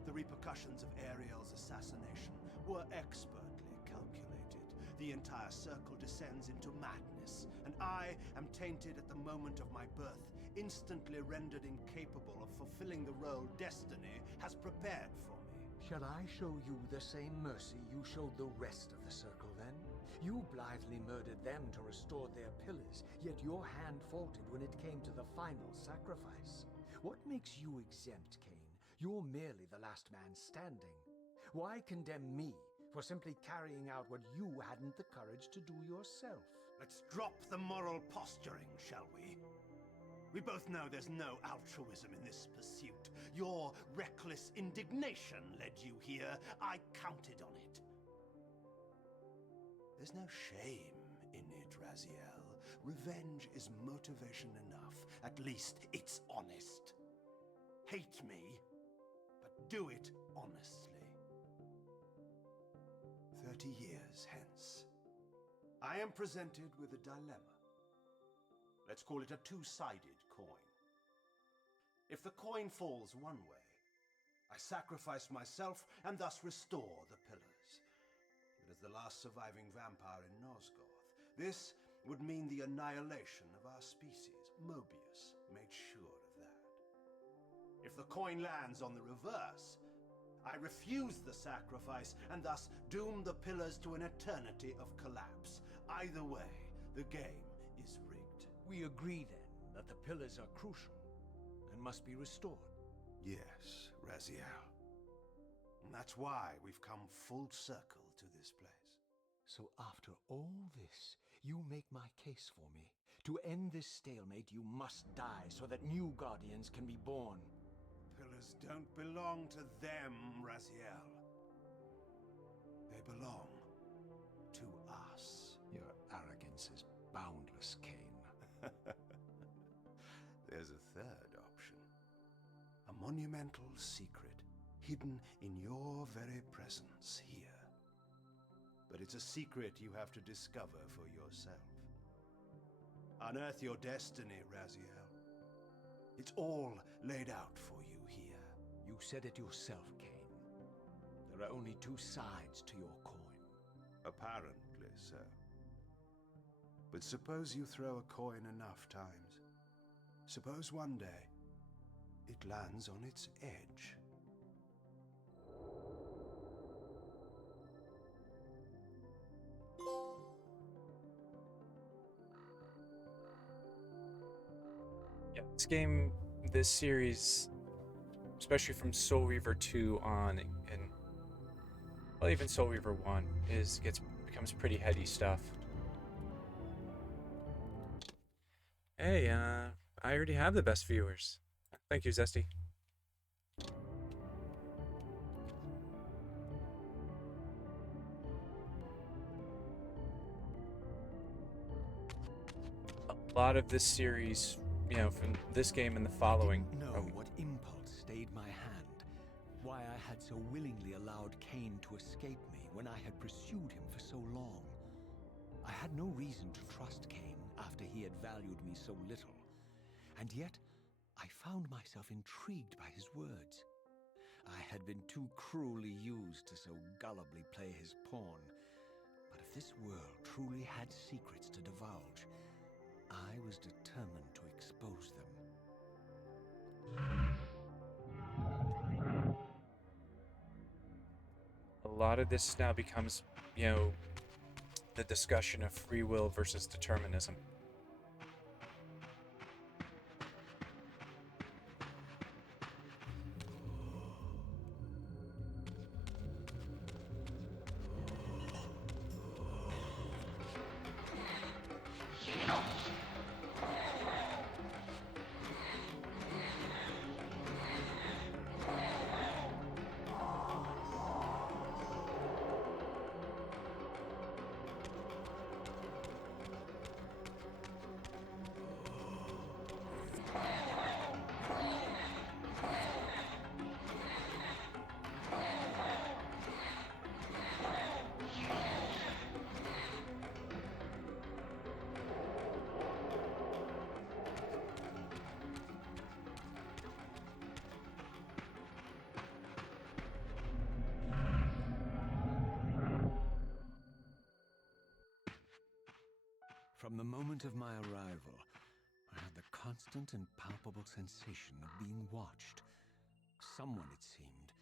The repercussions of Ariel's assassination were expertly calculated. The entire circle descends into madness, and I am tainted at the moment of my birth, instantly rendered incapable of fulfilling the role destiny has prepared for me. Shall I show you the same mercy you showed the rest of the circle, then? You blithely murdered them to restore their pillars, yet your hand faltered when it came to the final sacrifice. What makes you exempt, Kain? You're merely the last man standing. Why condemn me for simply carrying out what you hadn't the courage to do yourself? Let's drop the moral posturing, shall we? We both know there's no altruism in this pursuit. Your reckless indignation led you here. I counted on it. There's no shame in it, Raziel. Revenge is motivation enough. At least it's honest. Hate me, but do it honestly. 30 years hence, I am presented with a dilemma. Let's call it a two-sided coin. If the coin falls one way, I sacrifice myself and thus restore the pillars. But as the last surviving vampire in Nosgoth, this would mean the annihilation of our species. Mobius made sure of that. If the coin lands on the reverse, I refuse the sacrifice and thus doom the pillars to an eternity of collapse. Either way, the game is rigged. We agree then that the pillars are crucial and must be restored. Yes, Raziel. And that's why we've come full circle to this place. So after all this, you make my case for me. To end this stalemate, you must die so that new guardians can be born. Pillars don't belong to them, Raziel. They belong to us. Your arrogance is boundless, Kain. There's a third option. A monumental secret hidden in your very presence here. But it's a secret you have to discover for yourself. Unearth your destiny, Raziel. It's all laid out for you here. You said it yourself, Kain. There are only two sides to your coin. Apparently so. But suppose you throw a coin enough times. Suppose one day it lands on its edge. Yeah, this series, especially from Soul Reaver 2 on, and well, even Soul Reaver 1, becomes pretty heady stuff. Hey, I already have the best viewers. Thank you, Zesty. A lot of this series, from this game and the following. I didn't know what impulse stayed my hand, why I had so willingly allowed Kain to escape me when I had pursued him for so long. I had no reason to trust Kain after he had valued me so little, and yet I found myself intrigued by his words. I had been too cruelly used to so gullibly play his pawn, but if this world truly had secrets to divulge, I was determined to expose them. A lot of this now becomes, the discussion of free will versus determinism. From the moment of my arrival, I had the constant and palpable sensation of being watched. Someone, it seemed,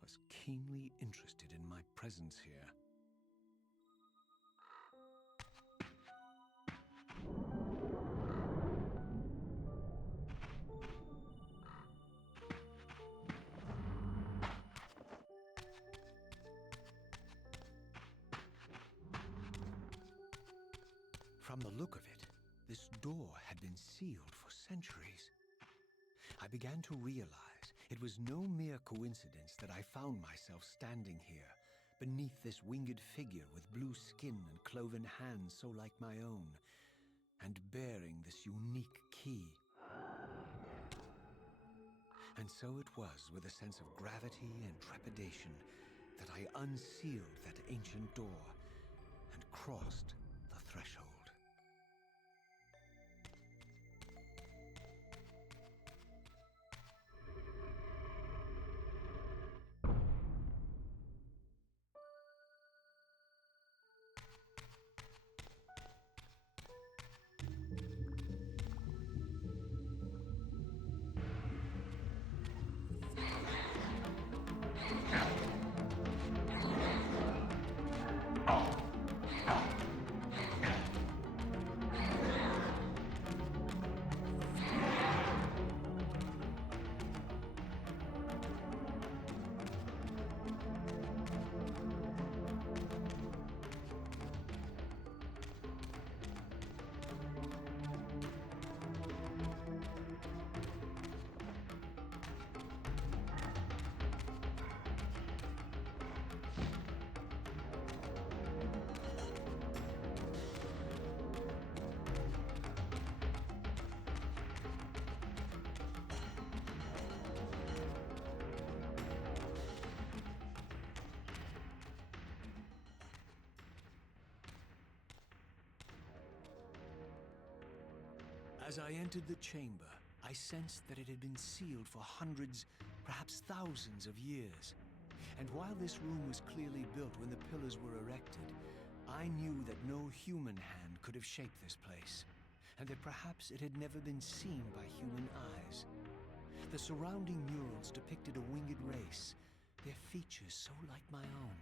was keenly interested in my presence here. From the look of it, this door had been sealed for centuries. I began to realize it was no mere coincidence that I found myself standing here, beneath this winged figure with blue skin and cloven hands so like my own, and bearing this unique key. And so it was with a sense of gravity and trepidation that I unsealed that ancient door and crossed the threshold. As I entered the chamber, I sensed that it had been sealed for hundreds, perhaps thousands of years. And while this room was clearly built when the pillars were erected, I knew that no human hand could have shaped this place, and that perhaps it had never been seen by human eyes. The surrounding murals depicted a winged race, their features so like my own,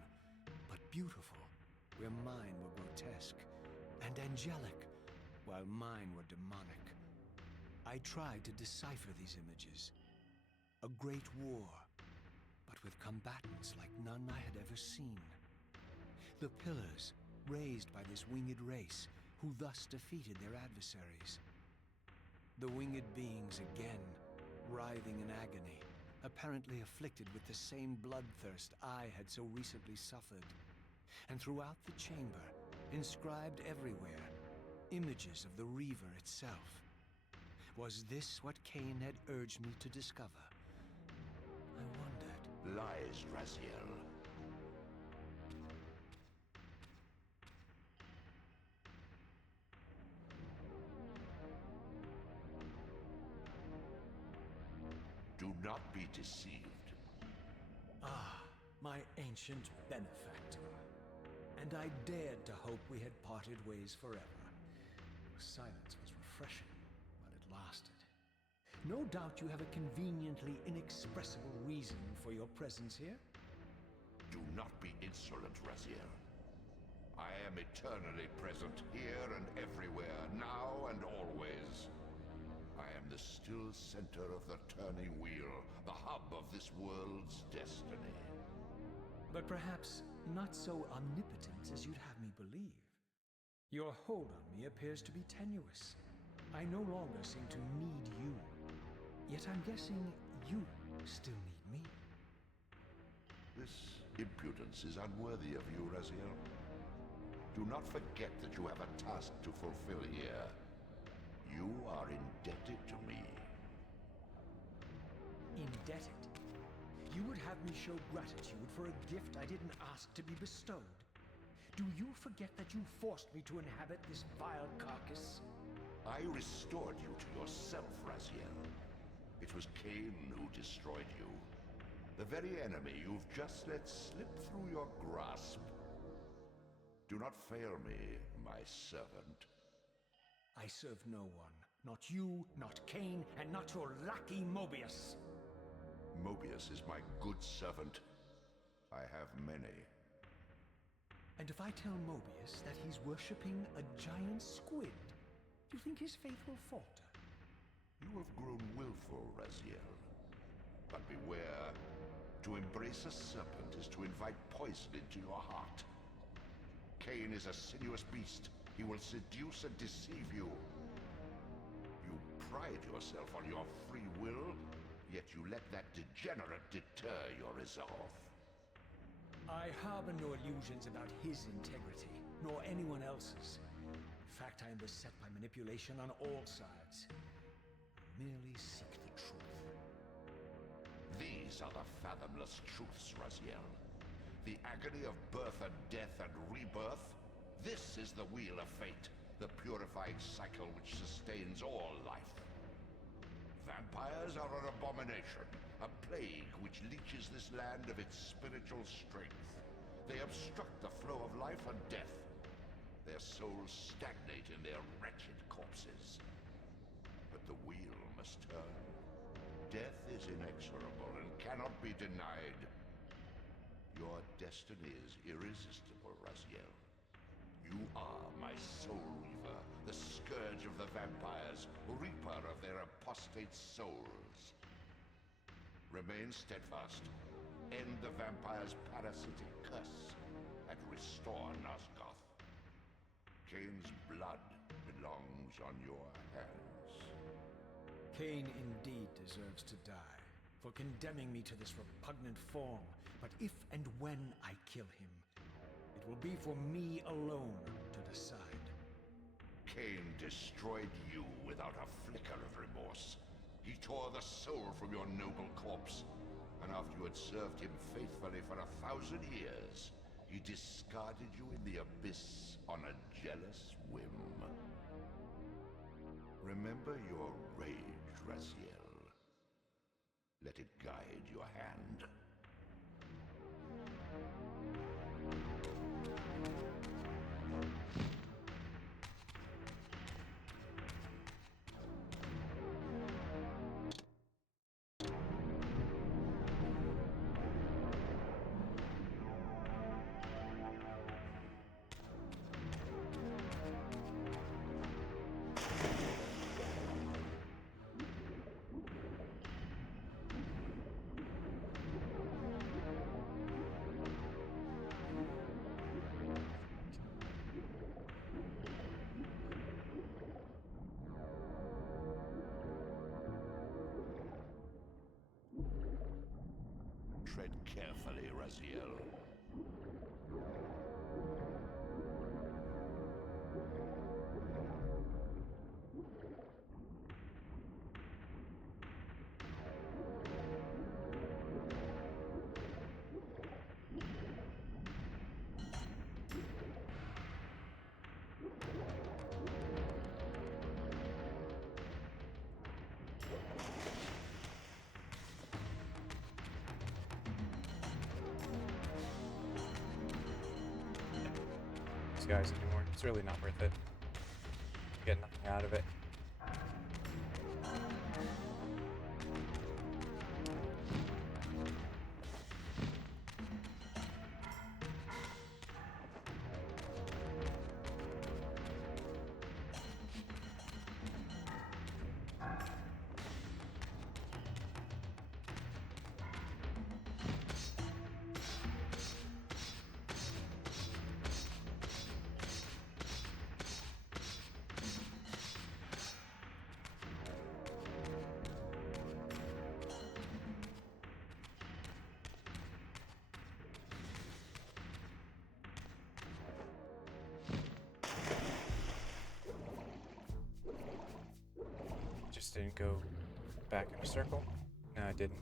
but beautiful, where mine were grotesque, and angelic, while mine were demonic. I tried to decipher these images. A great war, but with combatants like none I had ever seen. The pillars, raised by this winged race, who thus defeated their adversaries. The winged beings again, writhing in agony, apparently afflicted with the same bloodthirst I had so recently suffered. And throughout the chamber, inscribed everywhere, images of the Reaver itself. Was this what Kain had urged me to discover? I wondered. Lies, Raziel. Do not be deceived. Ah, my ancient benefactor. And I dared to hope we had parted ways forever. The silence was refreshing, but it lasted. No doubt you have a conveniently inexpressible reason for your presence here. Do not be insolent, Raziel. I am eternally present here and everywhere, now and always. I am the still center of the turning wheel, the hub of this world's destiny. But perhaps not so omnipotent as you'd have me believe. Your hold on me appears to be tenuous. I no longer seem to need you. Yet I'm guessing you still need me. This impudence is unworthy of you, Raziel. Do not forget that you have a task to fulfill here. You are indebted to me. Indebted? You would have me show gratitude for a gift I didn't ask to be bestowed. Do you forget that you forced me to inhabit this vile carcass? I restored you to yourself, Raziel. It was Kain who destroyed you. The very enemy you've just let slip through your grasp. Do not fail me, my servant. I serve no one. Not you, not Kain, and not your lackey Mobius. Mobius is my good servant. I have many. And if I tell Mobius that he's worshipping a giant squid, do you think his faith will falter? You have grown willful, Raziel. But beware. To embrace a serpent is to invite poison into your heart. Kain is a sinuous beast. He will seduce and deceive you. You pride yourself on your free will, yet you let that degenerate deter your resolve. I harbor no illusions about his integrity, nor anyone else's. In fact, I am beset by manipulation on all sides. I merely seek the truth. These are the fathomless truths, Raziel. The agony of birth and death and rebirth. This is the wheel of fate, the purifying cycle which sustains all life. Vampires are an abomination, a plague which leeches this land of its spiritual strength. They obstruct the flow of life and death. Their souls stagnate in their wretched corpses. But the wheel must turn. Death is inexorable and cannot be denied. Your destiny is irresistible, Raziel. You are my Soul Reaver, the scourge of the vampires, reaper of their apostate souls. Remain steadfast, end the vampire's parasitic curse, and restore Nosgoth. Kain's blood belongs on your hands. Kain indeed deserves to die for condemning me to this repugnant form. But if and when I kill him, it will be for me alone to decide. Kain destroyed you without a flicker of remorse. He tore the soul from your noble corpse, and after you had served him faithfully for 1,000 years, he discarded you in the abyss on a jealous whim. Remember your rage, Raziel. Let it guide your hand. Tread carefully, Raziel. These guys anymore. It's really not worth it. You get nothing out of it. Just didn't go back in a circle? No, I didn't.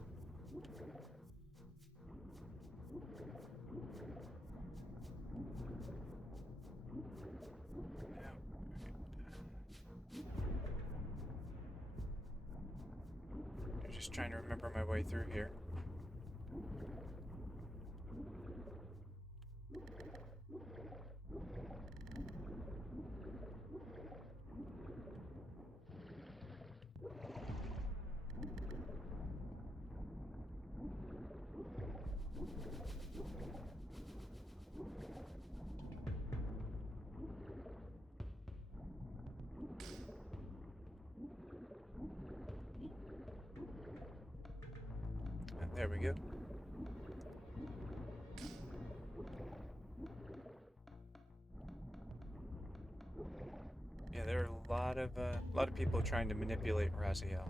No. I'm just trying to remember my way through here. There we go. Yeah, there are a lot of people trying to manipulate Raziel.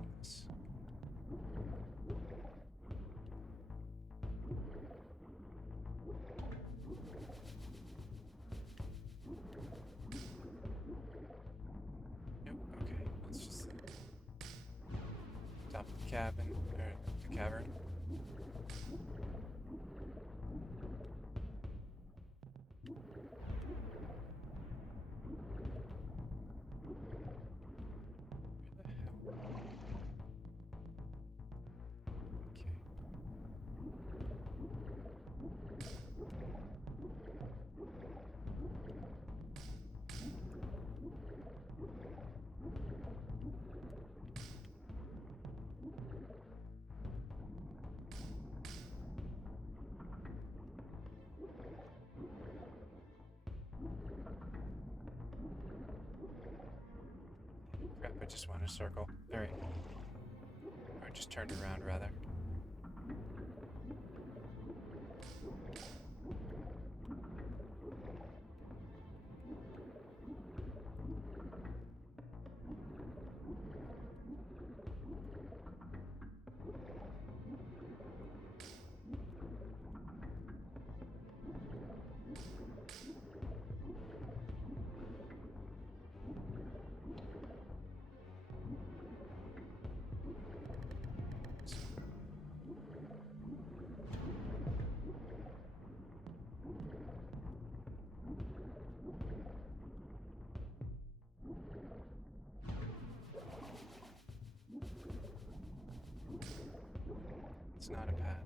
Yep. Okay. Let's just top of the cabin or the cavern. Crap, I just want to circle. Alright. Or just turned around, rather. It's not a path.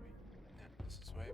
Wait, no, this is way.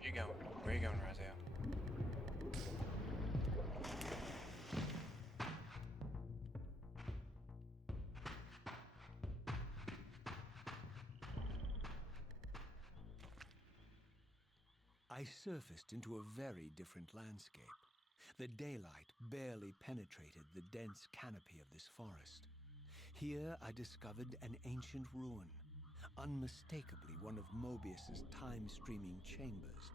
Where you going? Where you going, Raziel? I surfaced into a very different landscape. The daylight barely penetrated the dense canopy of this forest. Here I discovered an ancient ruin, unmistakably one of Mobius's time-streaming chambers,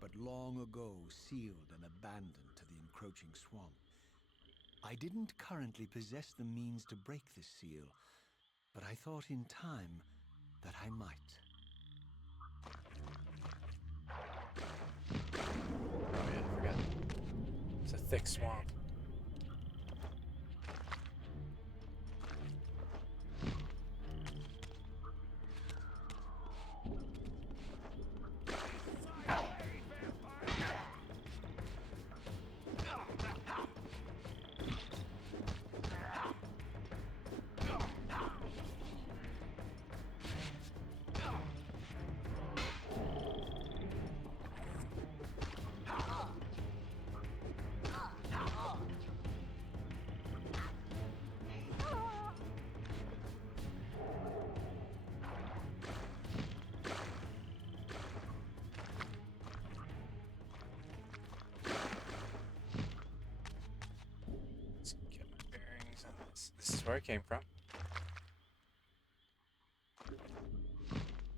but long ago sealed and abandoned to the encroaching swamp. I didn't currently possess the means to break this seal, but I thought in time that I might. Oh yeah, I forgot. It's a thick swamp. Let's get my bearings on this. This is where I came from.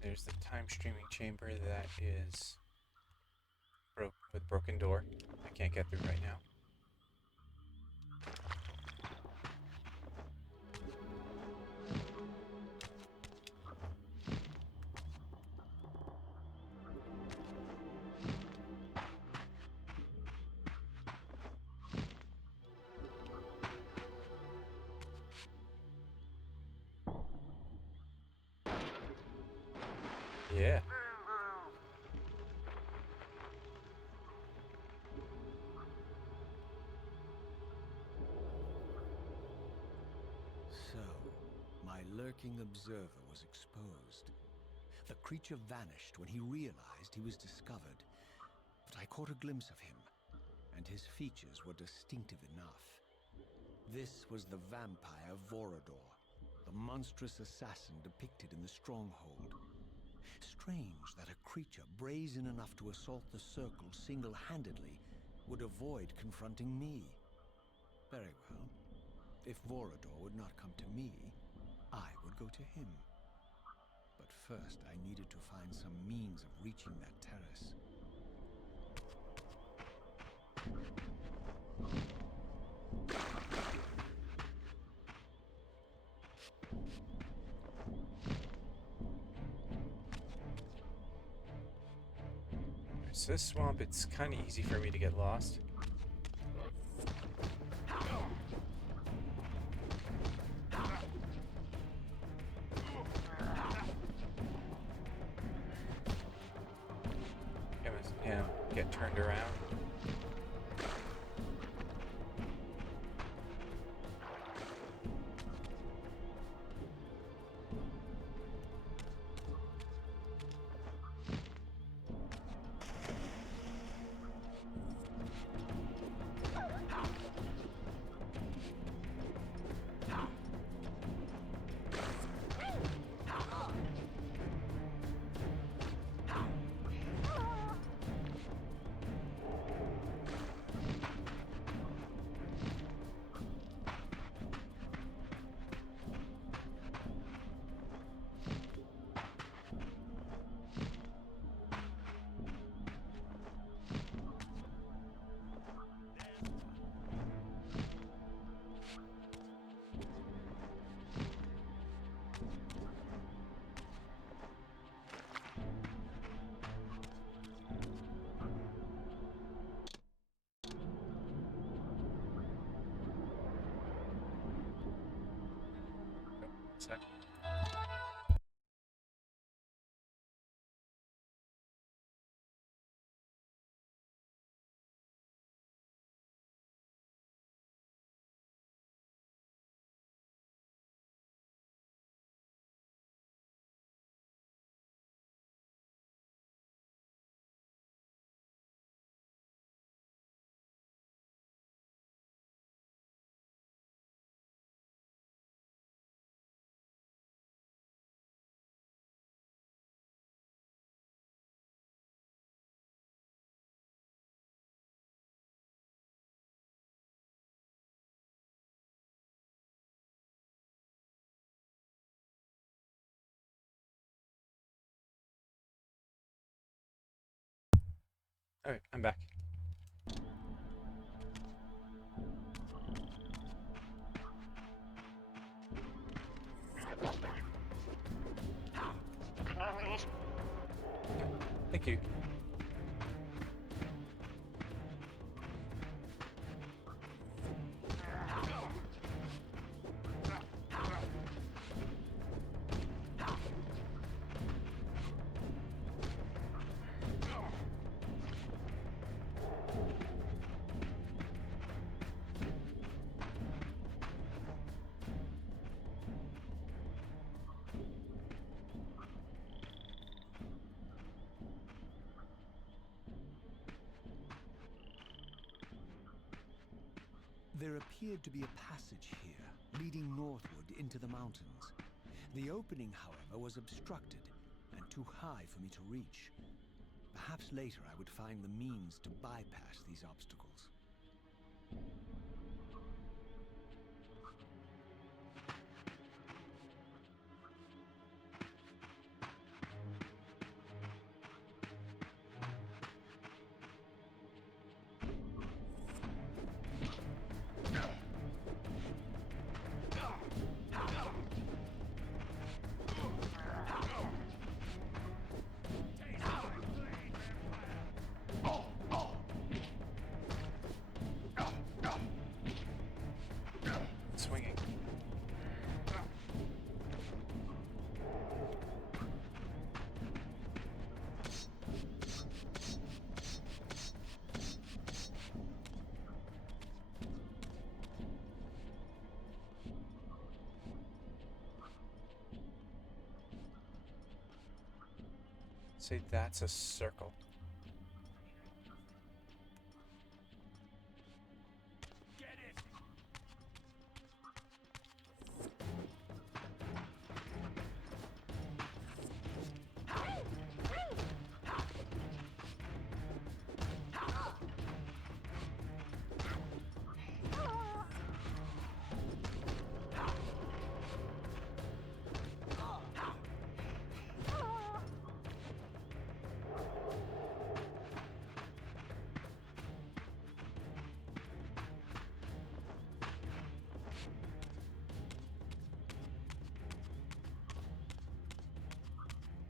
There's the time streaming chamber that is with broken door. I can't get through right now. Yeah. So, my lurking observer was exposed. The creature vanished when he realized he was discovered, but I caught a glimpse of him, and his features were distinctive enough. This was the vampire Vorador, the monstrous assassin depicted in the stronghold. Strange that a creature brazen enough to assault the circle single-handedly would avoid confronting me. Very well. If Vorador would not come to me, I would go to him. But first, I needed to find some means of reaching that terrace. So this swamp, it's kind of easy for me to get lost. Get turned around. sec. Alright, I'm back. Thank you. There appeared to be a passage here, leading northward into the mountains. The opening, however, was obstructed and too high for me to reach. Perhaps later I would find the means to bypass these obstacles. Swinging. Say that's a circle.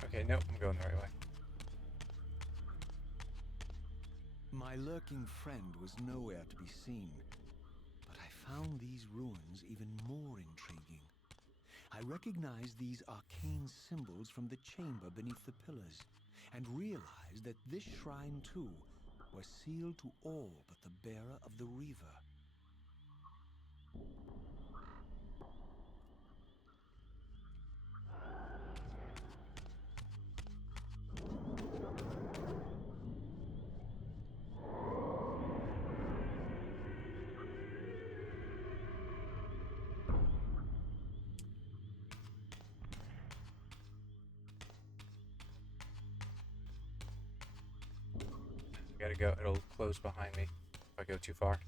Okay, nope, I'm going the right way. My lurking friend was nowhere to be seen, but I found these ruins even more intriguing. I recognized these arcane symbols from the chamber beneath the pillars, and realized that this shrine, too, was sealed to all but the bearer of the Reaver. I gotta go. It'll close behind me if I go too far.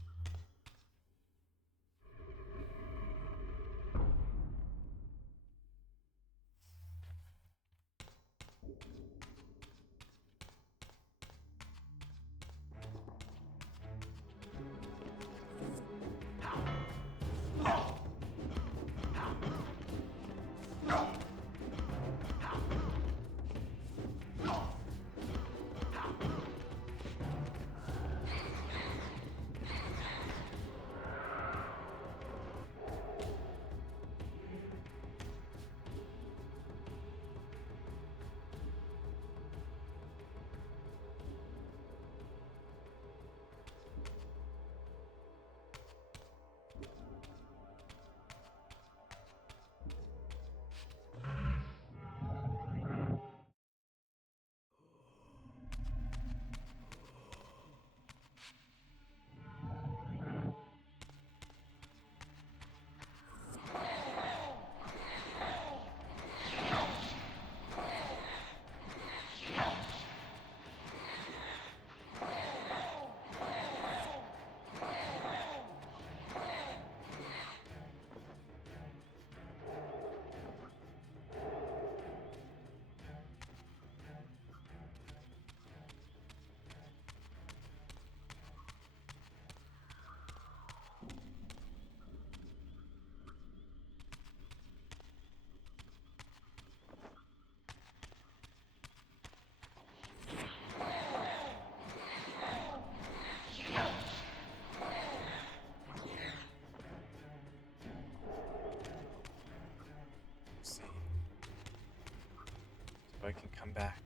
back.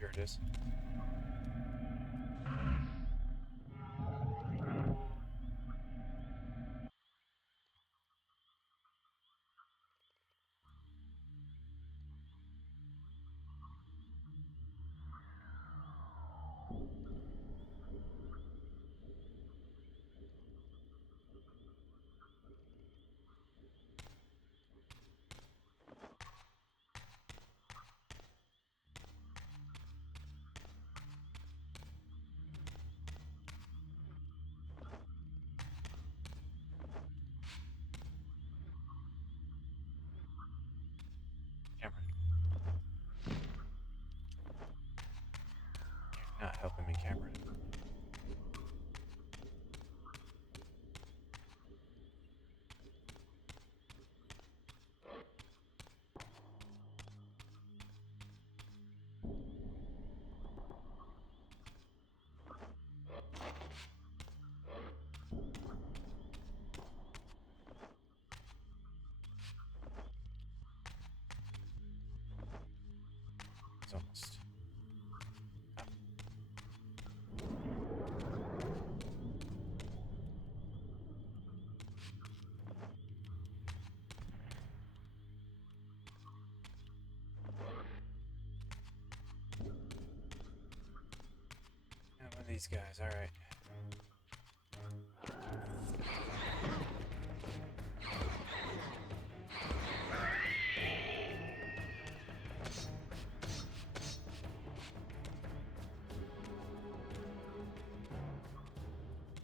Here it is. Camera. You're not helping me, camera. It's almost up. One of these guys, alright.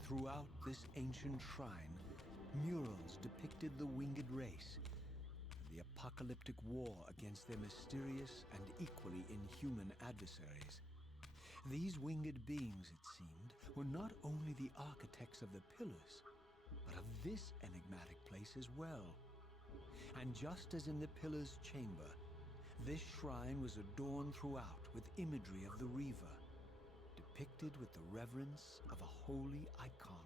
Throughout this ancient shrine, murals depicted the winged race, the apocalyptic war against their mysterious and equally inhuman adversaries. These winged beings, it seemed, were not only the architects of the pillars, but of this enigmatic place as well. And just as in the Pillar's chamber, this shrine was adorned throughout with imagery of the Reaver, depicted with the reverence of a holy icon.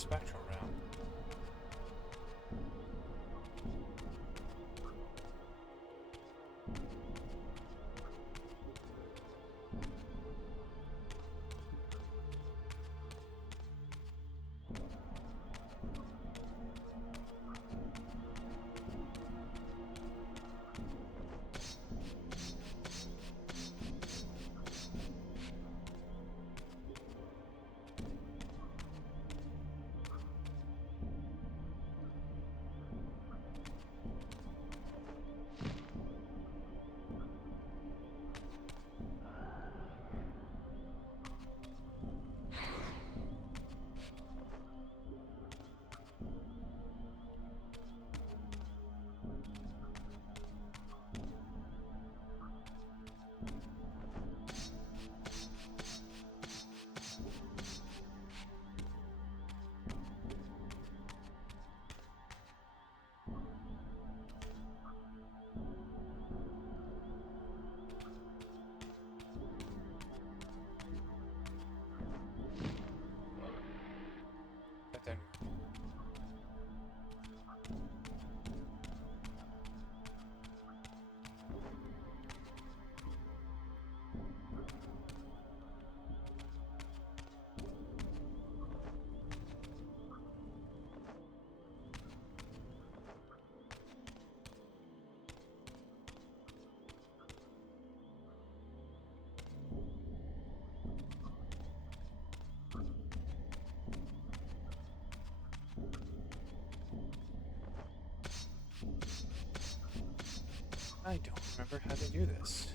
spectral realm. But then I don't remember how to do this.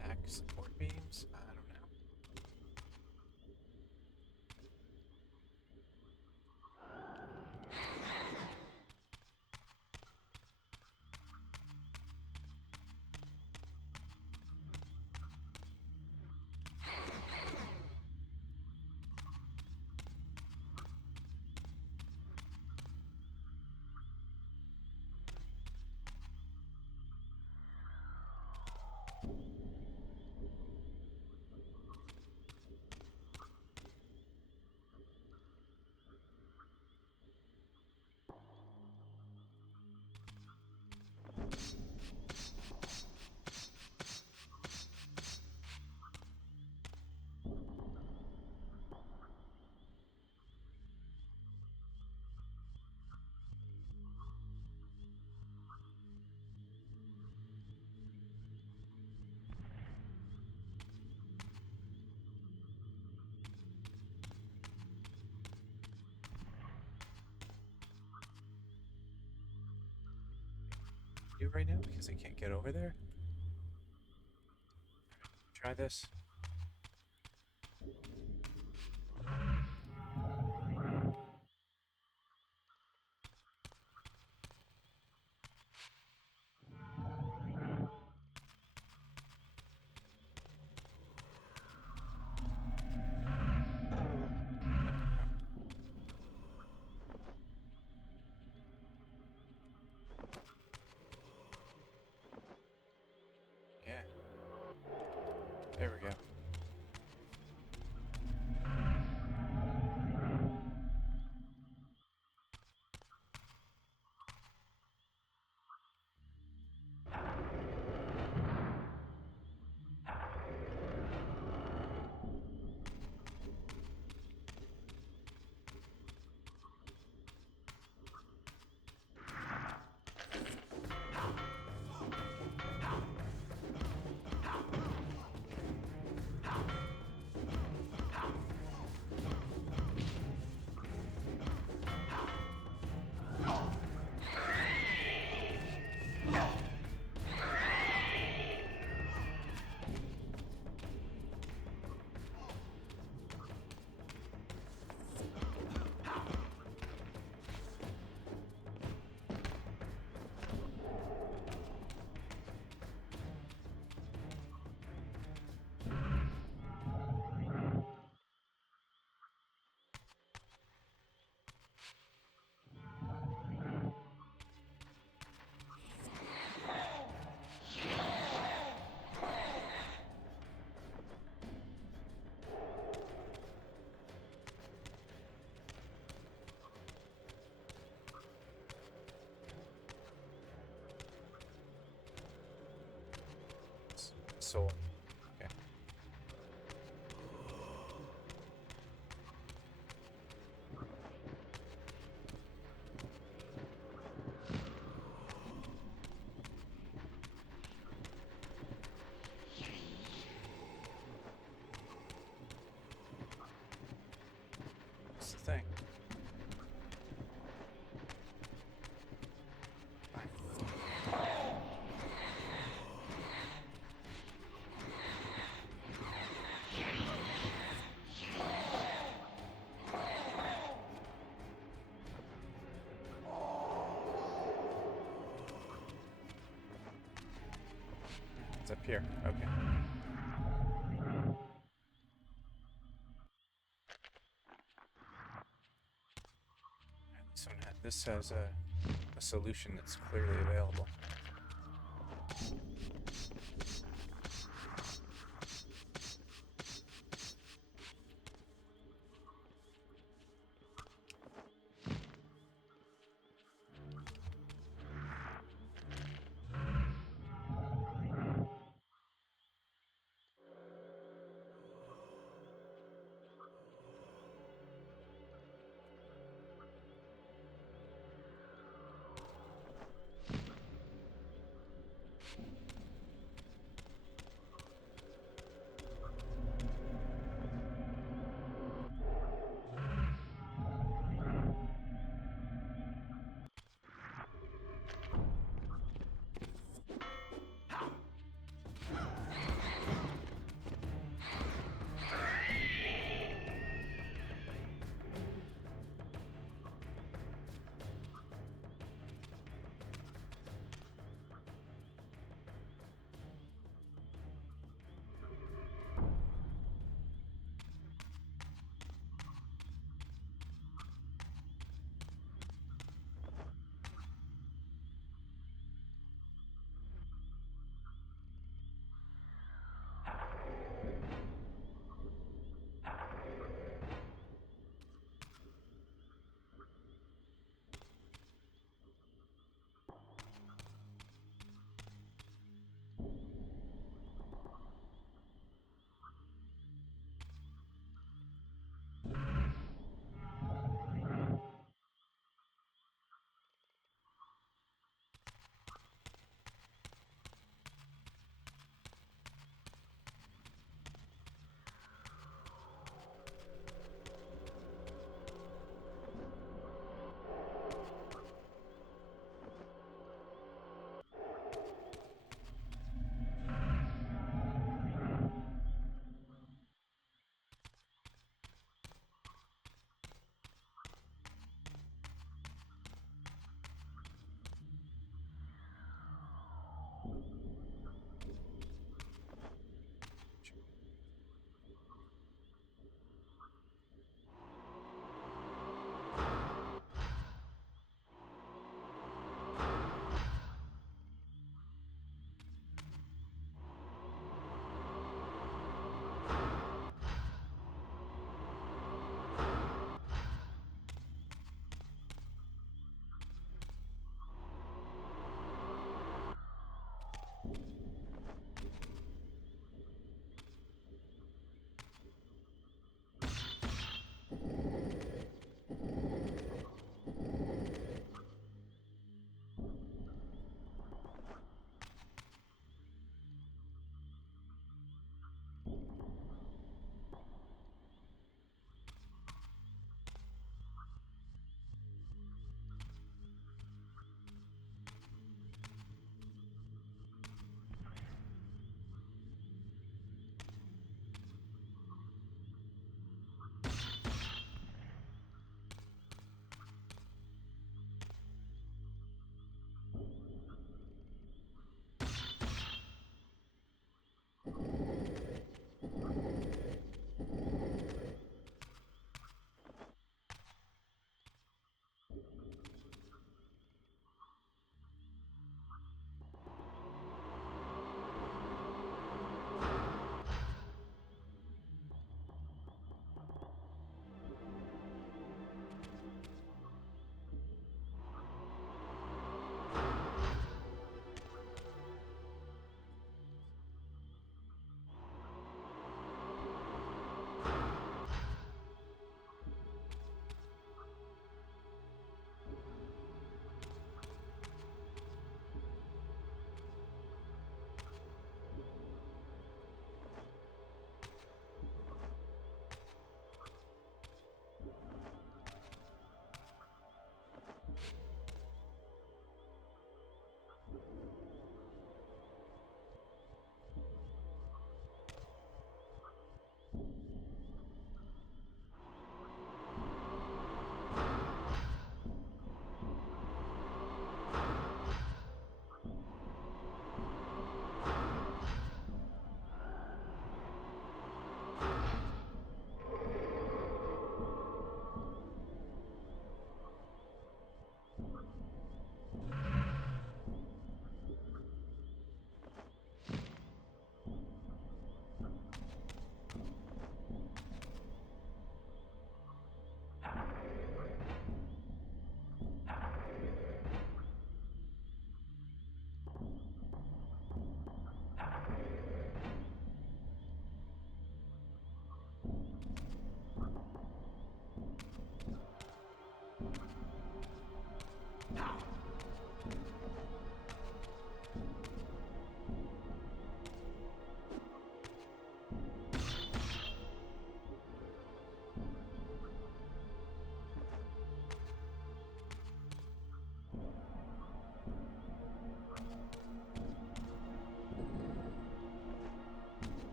Attack support beams? I don't know. Do right now because I can't get over there. Try this. Yeah. There we go. soul. Okay. What's the thing? It's up here. Okay. This has a solution that's clearly available.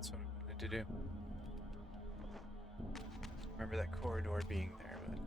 That's what I wanted to do. Remember that corridor being there, but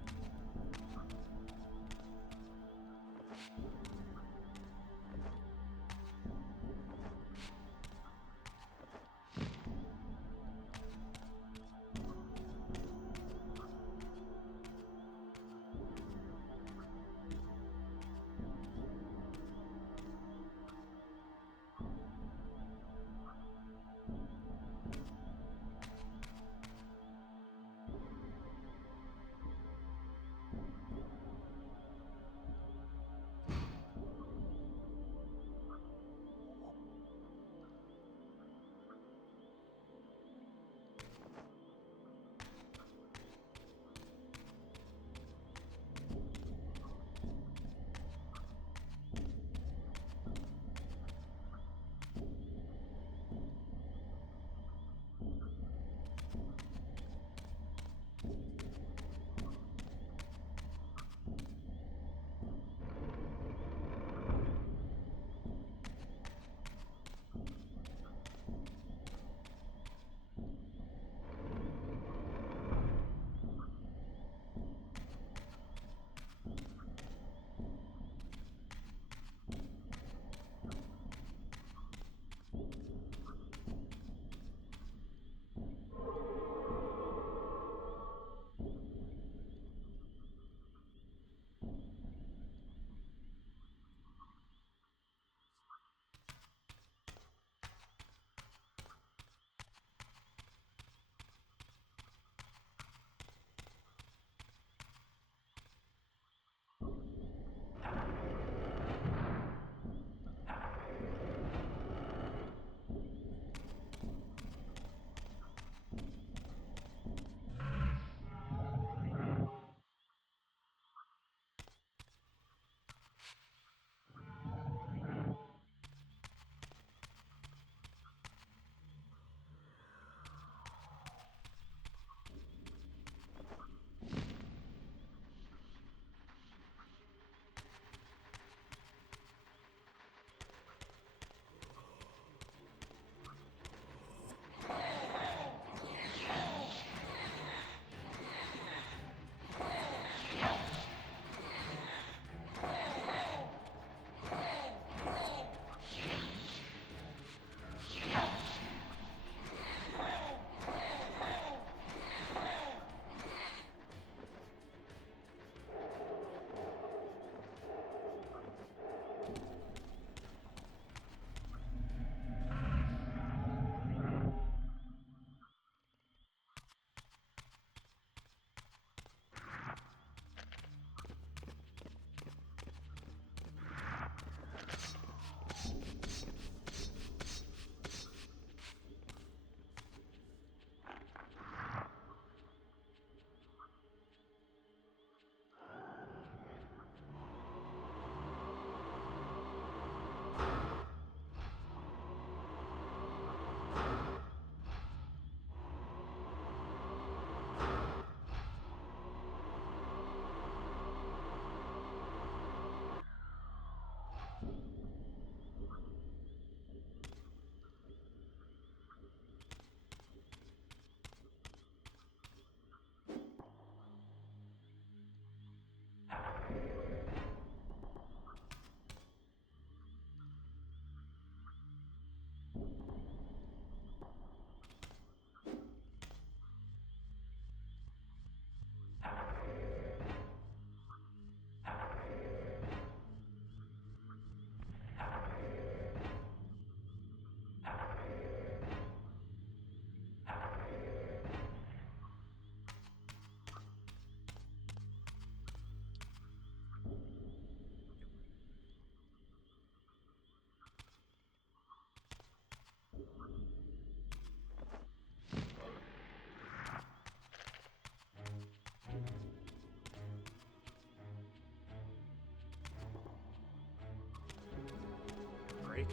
break.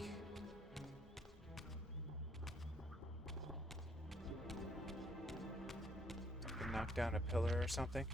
Knock down a pillar or something.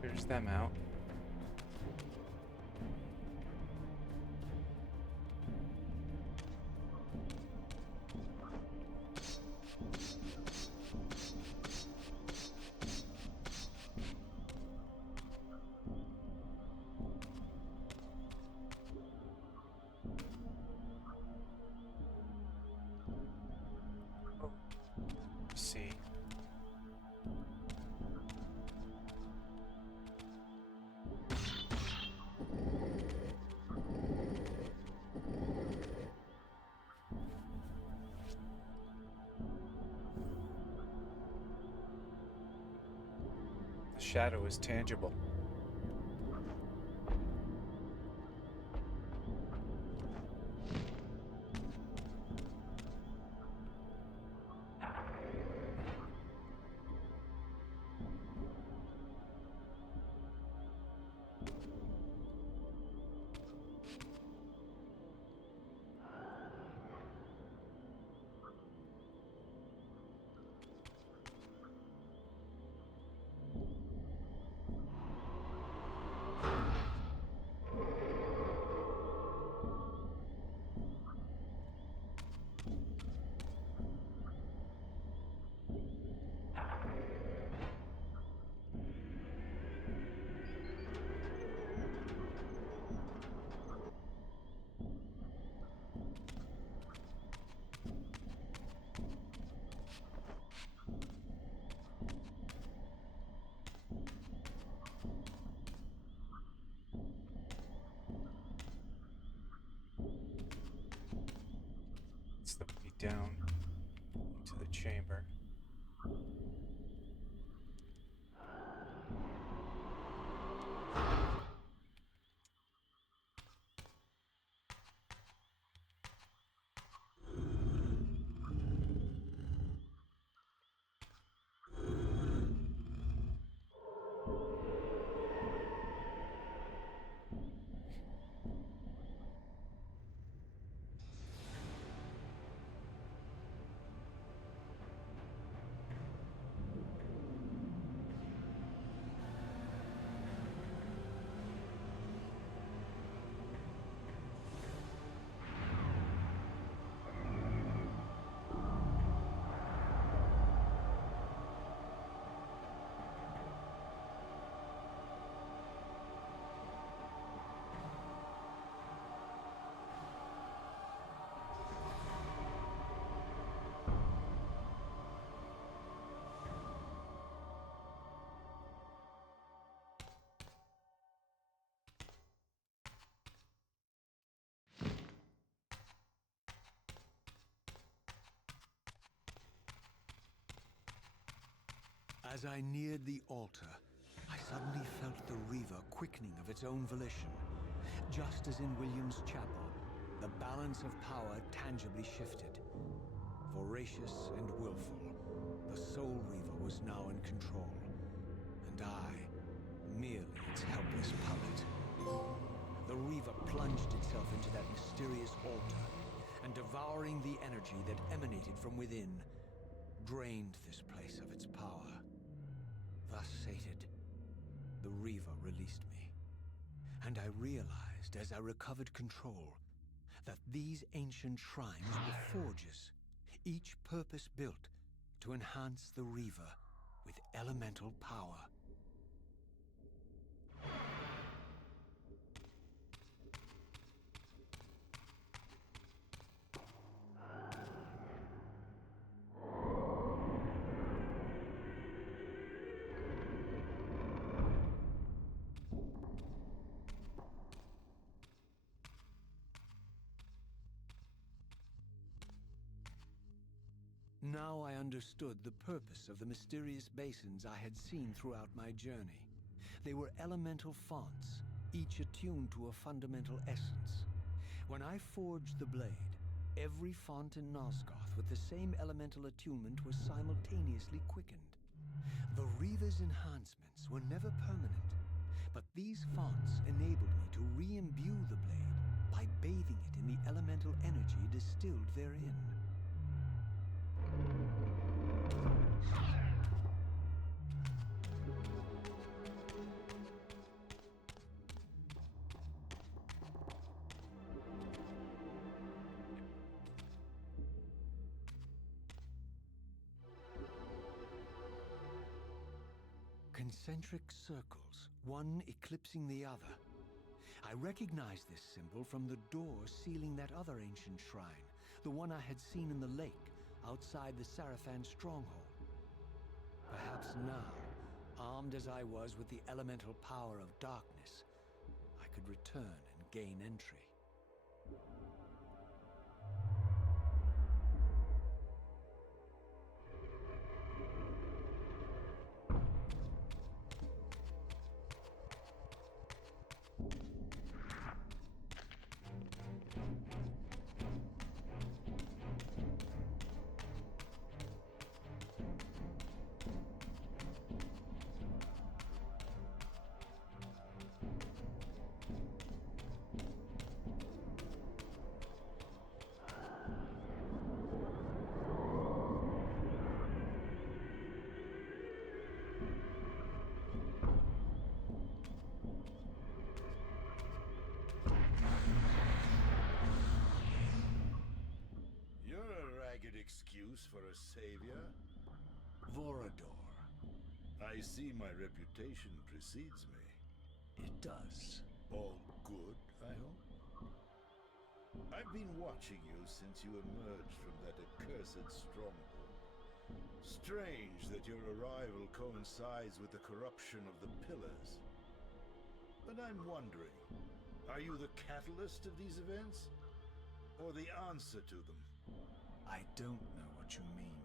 Clears them out. Oh, see. The shadow is tangible. It's the way down into the chamber. As I neared the altar, I suddenly felt the Reaver quickening of its own volition. Just as in William's chapel, the balance of power tangibly shifted. Voracious and willful, the Soul Reaver was now in control, and I, merely its helpless puppet. The Reaver plunged itself into that mysterious altar, and devouring the energy that emanated from within, drained this place of its power. Thus sated, the Reaver released me, and I realized as I recovered control that these ancient shrines were forges, each purpose-built to enhance the Reaver with elemental power. Now I understood the purpose of the mysterious basins I had seen throughout my journey. They were elemental fonts, each attuned to a fundamental essence. When I forged the blade, every font in Nosgoth with the same elemental attunement was simultaneously quickened. The Reaver's enhancements were never permanent, but these fonts enabled me to re-imbue the blade by bathing it in the elemental energy distilled therein. Concentric circles, one eclipsing the other. I recognized this symbol from the door sealing that other ancient shrine, the one I had seen in the lake outside the Sarafan stronghold. Perhaps now, armed as I was with the elemental power of darkness, I could return and gain entry. Excuse for a savior? Vorador. I see my reputation precedes me. It does. All good, I hope? I've been watching you since you emerged from that accursed stronghold. Strange that your arrival coincides with the corruption of the Pillars. But I'm wondering, are you the catalyst of these events? Or the answer to them? I don't know what you mean.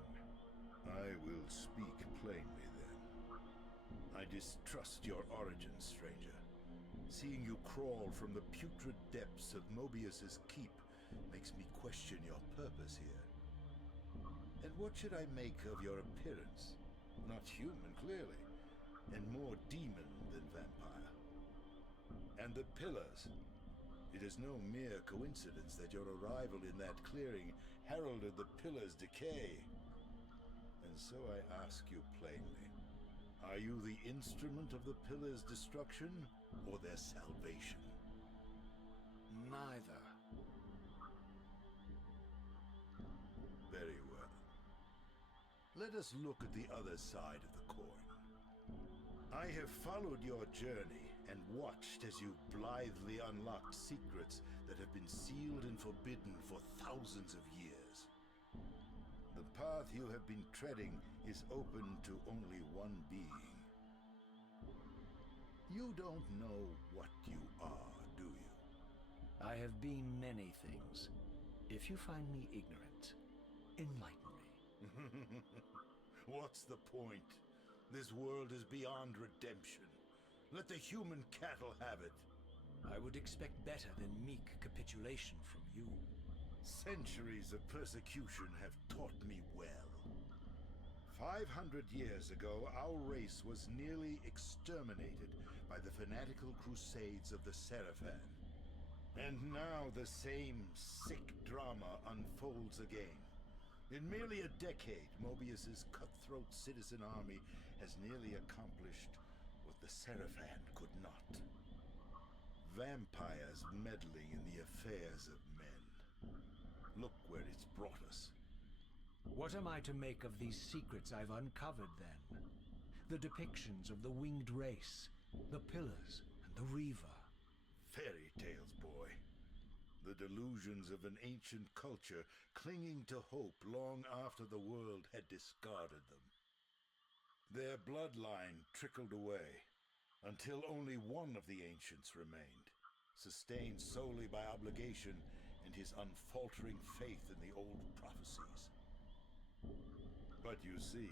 I will speak plainly then. I distrust your origins, stranger. Seeing you crawl from the putrid depths of Mobius's keep makes me question your purpose here. And what should I make of your appearance? Not human, clearly, and more demon than vampire. And the Pillars. It is no mere coincidence that your arrival in that clearing heralded the Pillars' decay. And so I ask you plainly, are you the instrument of the Pillars' destruction or their salvation? Neither. Very well. Let us look at the other side of the coin. I have followed your journey and watched as you blithely unlocked secrets that have been sealed and forbidden for thousands of years. The path you have been treading is open to only one being. You don't know what you are, do you? I have been many things. If you find me ignorant, enlighten me. What's the point? This world is beyond redemption. Let the human cattle have it. I would expect better than meek capitulation from you. Centuries of persecution have taught me well. 500 years ago, our race was nearly exterminated by the fanatical crusades of the Seraphan. And now the same sick drama unfolds again. In merely a decade, Mobius's cutthroat citizen army has nearly accomplished what the Seraphan could not. Vampires meddling in the affairs of men. Look where it's brought us. What am I to make of these secrets I've uncovered, then? The depictions of the winged race, the pillars, and the Reaver. Fairy tales, boy. The delusions of an ancient culture clinging to hope long after the world had discarded them. Their bloodline trickled away, until only one of the ancients remained, sustained solely by obligation and his unfaltering faith in the old prophecies. But you see,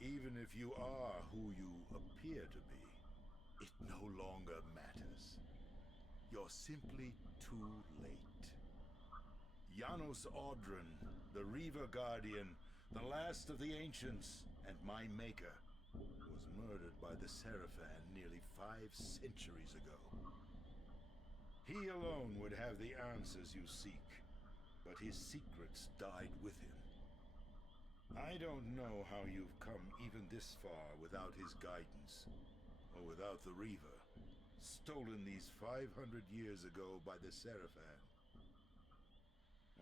even if you are who you appear to be, it no longer matters. You're simply too late. Janos Audron, the Reaver Guardian, the last of the ancients, and my maker, was murdered by the Seraphan nearly 5 centuries ago. He alone would have the answers you seek, but his secrets died with him. I don't know how you've come even this far without his guidance, or without the Reaver, stolen these 500 years ago by the Seraphan.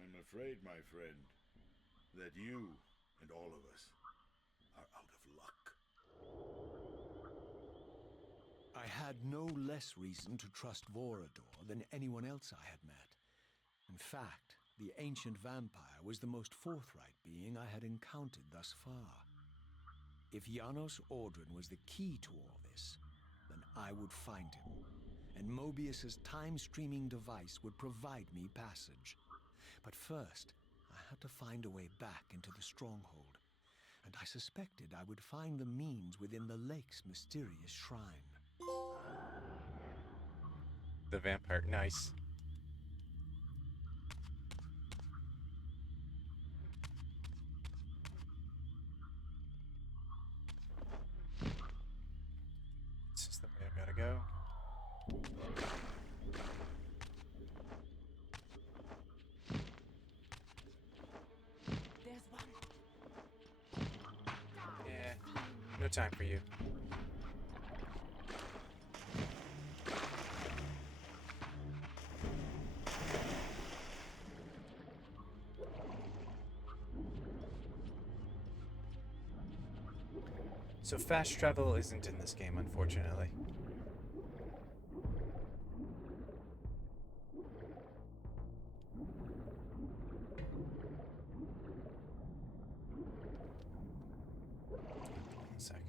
I'm afraid, my friend, that you and all of us are out of luck. I had no less reason to trust Vorador than anyone else I had met. In fact, the ancient vampire was the most forthright being I had encountered thus far. If Janos Audron was the key to all this, then I would find him, and Mobius's time-streaming device would provide me passage. But first, I had to find a way back into the stronghold, and I suspected I would find the means within the lake's mysterious shrine. The vampire, nice. This is the way I gotta go. There's one. Yeah, no time for you. So fast travel isn't in this game, unfortunately. One sec.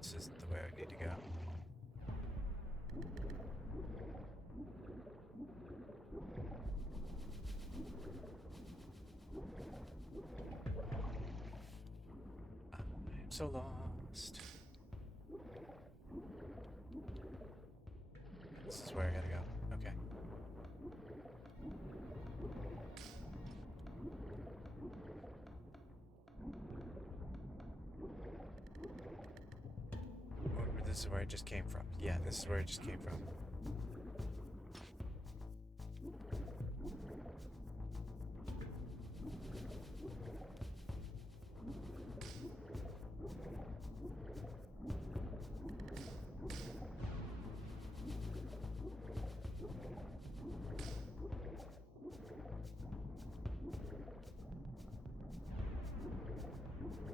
This isn't the way I need to go. I am so lost. This is where I gotta go. Okay. Or this is where I just came from. Yeah, this is where I just came from.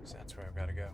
So that's where I've got to go.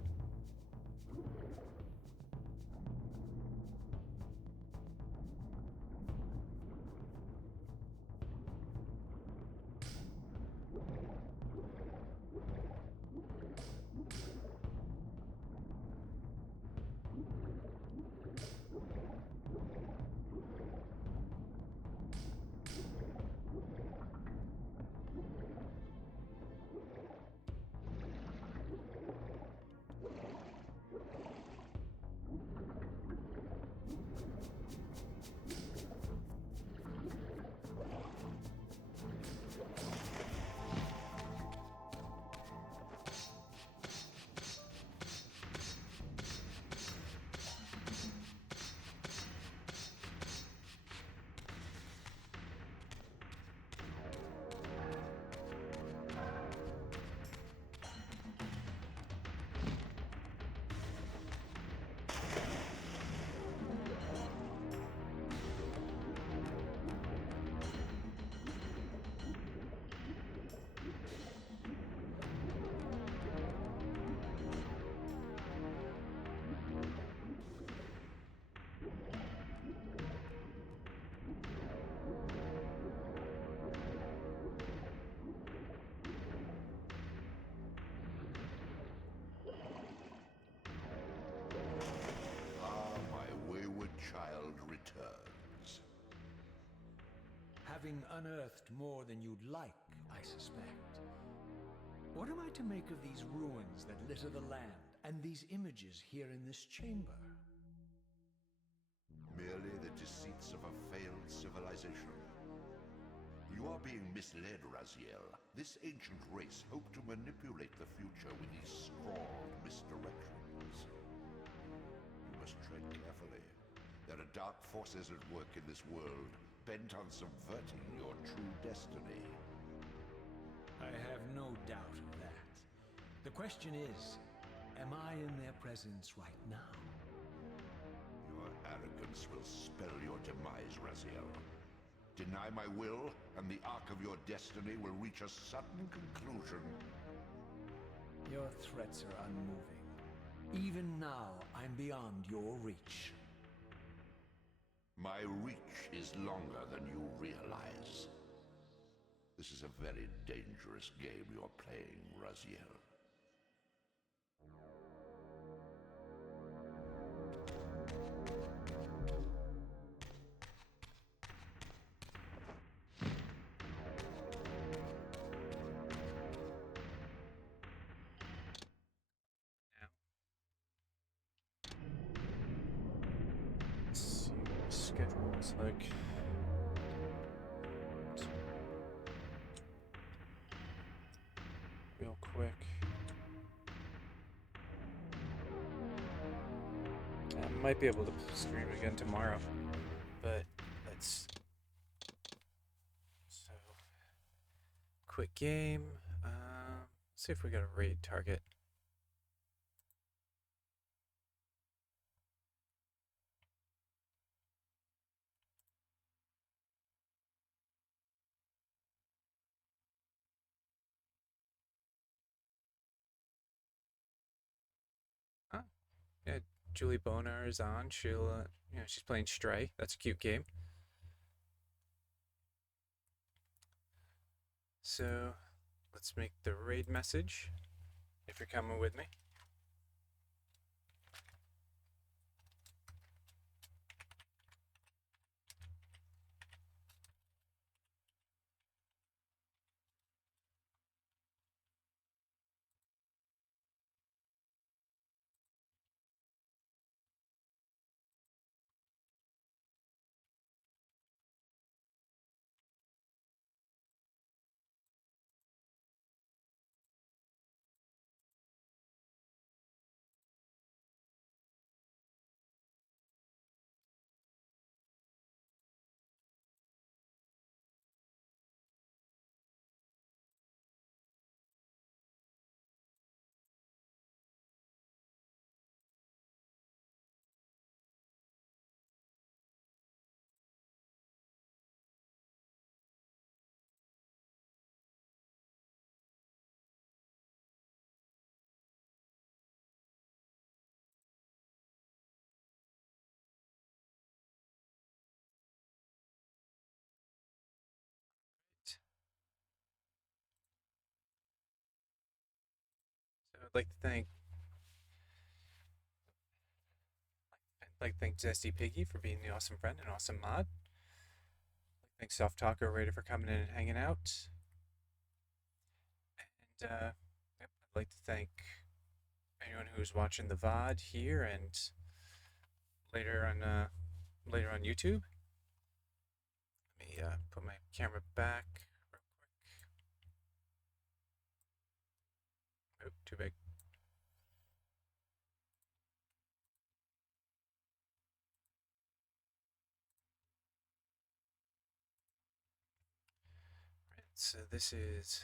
returns. Having unearthed more than you'd like, I suspect. What am I to make of these ruins that litter the land, and these images here in this chamber? Merely the deceits of a failed civilization. You are being misled, Raziel. This ancient race hoped to manipulate the future with these scrawled misdirections. You must tread carefully. There are dark forces at work in this world, bent on subverting your true destiny. I have no doubt of that. The question is, am I in their presence right now? Your arrogance will spell your demise, Raziel. Deny my will, and the arc of your destiny will reach a sudden conclusion. Your threats are unmoving. Even now, I'm beyond your reach. My reach is longer than you realize. This is a very dangerous game you're playing, Raziel. Now, let's see what the schedule looks like. Real quick. I might be able to stream again tomorrow, but let's. So, quick game. Let's see if we got a raid target. Huh? Yeah, Julie Bonar is on. She's playing Stray. That's a cute game. So, let's make the raid message. If you're coming with me. So I'd like to thank Zesty Piggy for being the awesome friend and awesome mod. Thanks Soft Talker Raider for coming in and hanging out. And yep, I'd like to thank anyone who's watching the VOD here and later on YouTube. Let me put my camera back real quick. Oh, too big. Right, so this is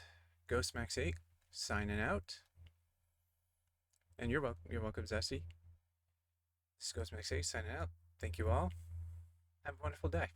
GhostMax8 signing out. And you're welcome, Zesty. This is GhostMax8 signing out. Thank you all. Have a wonderful day.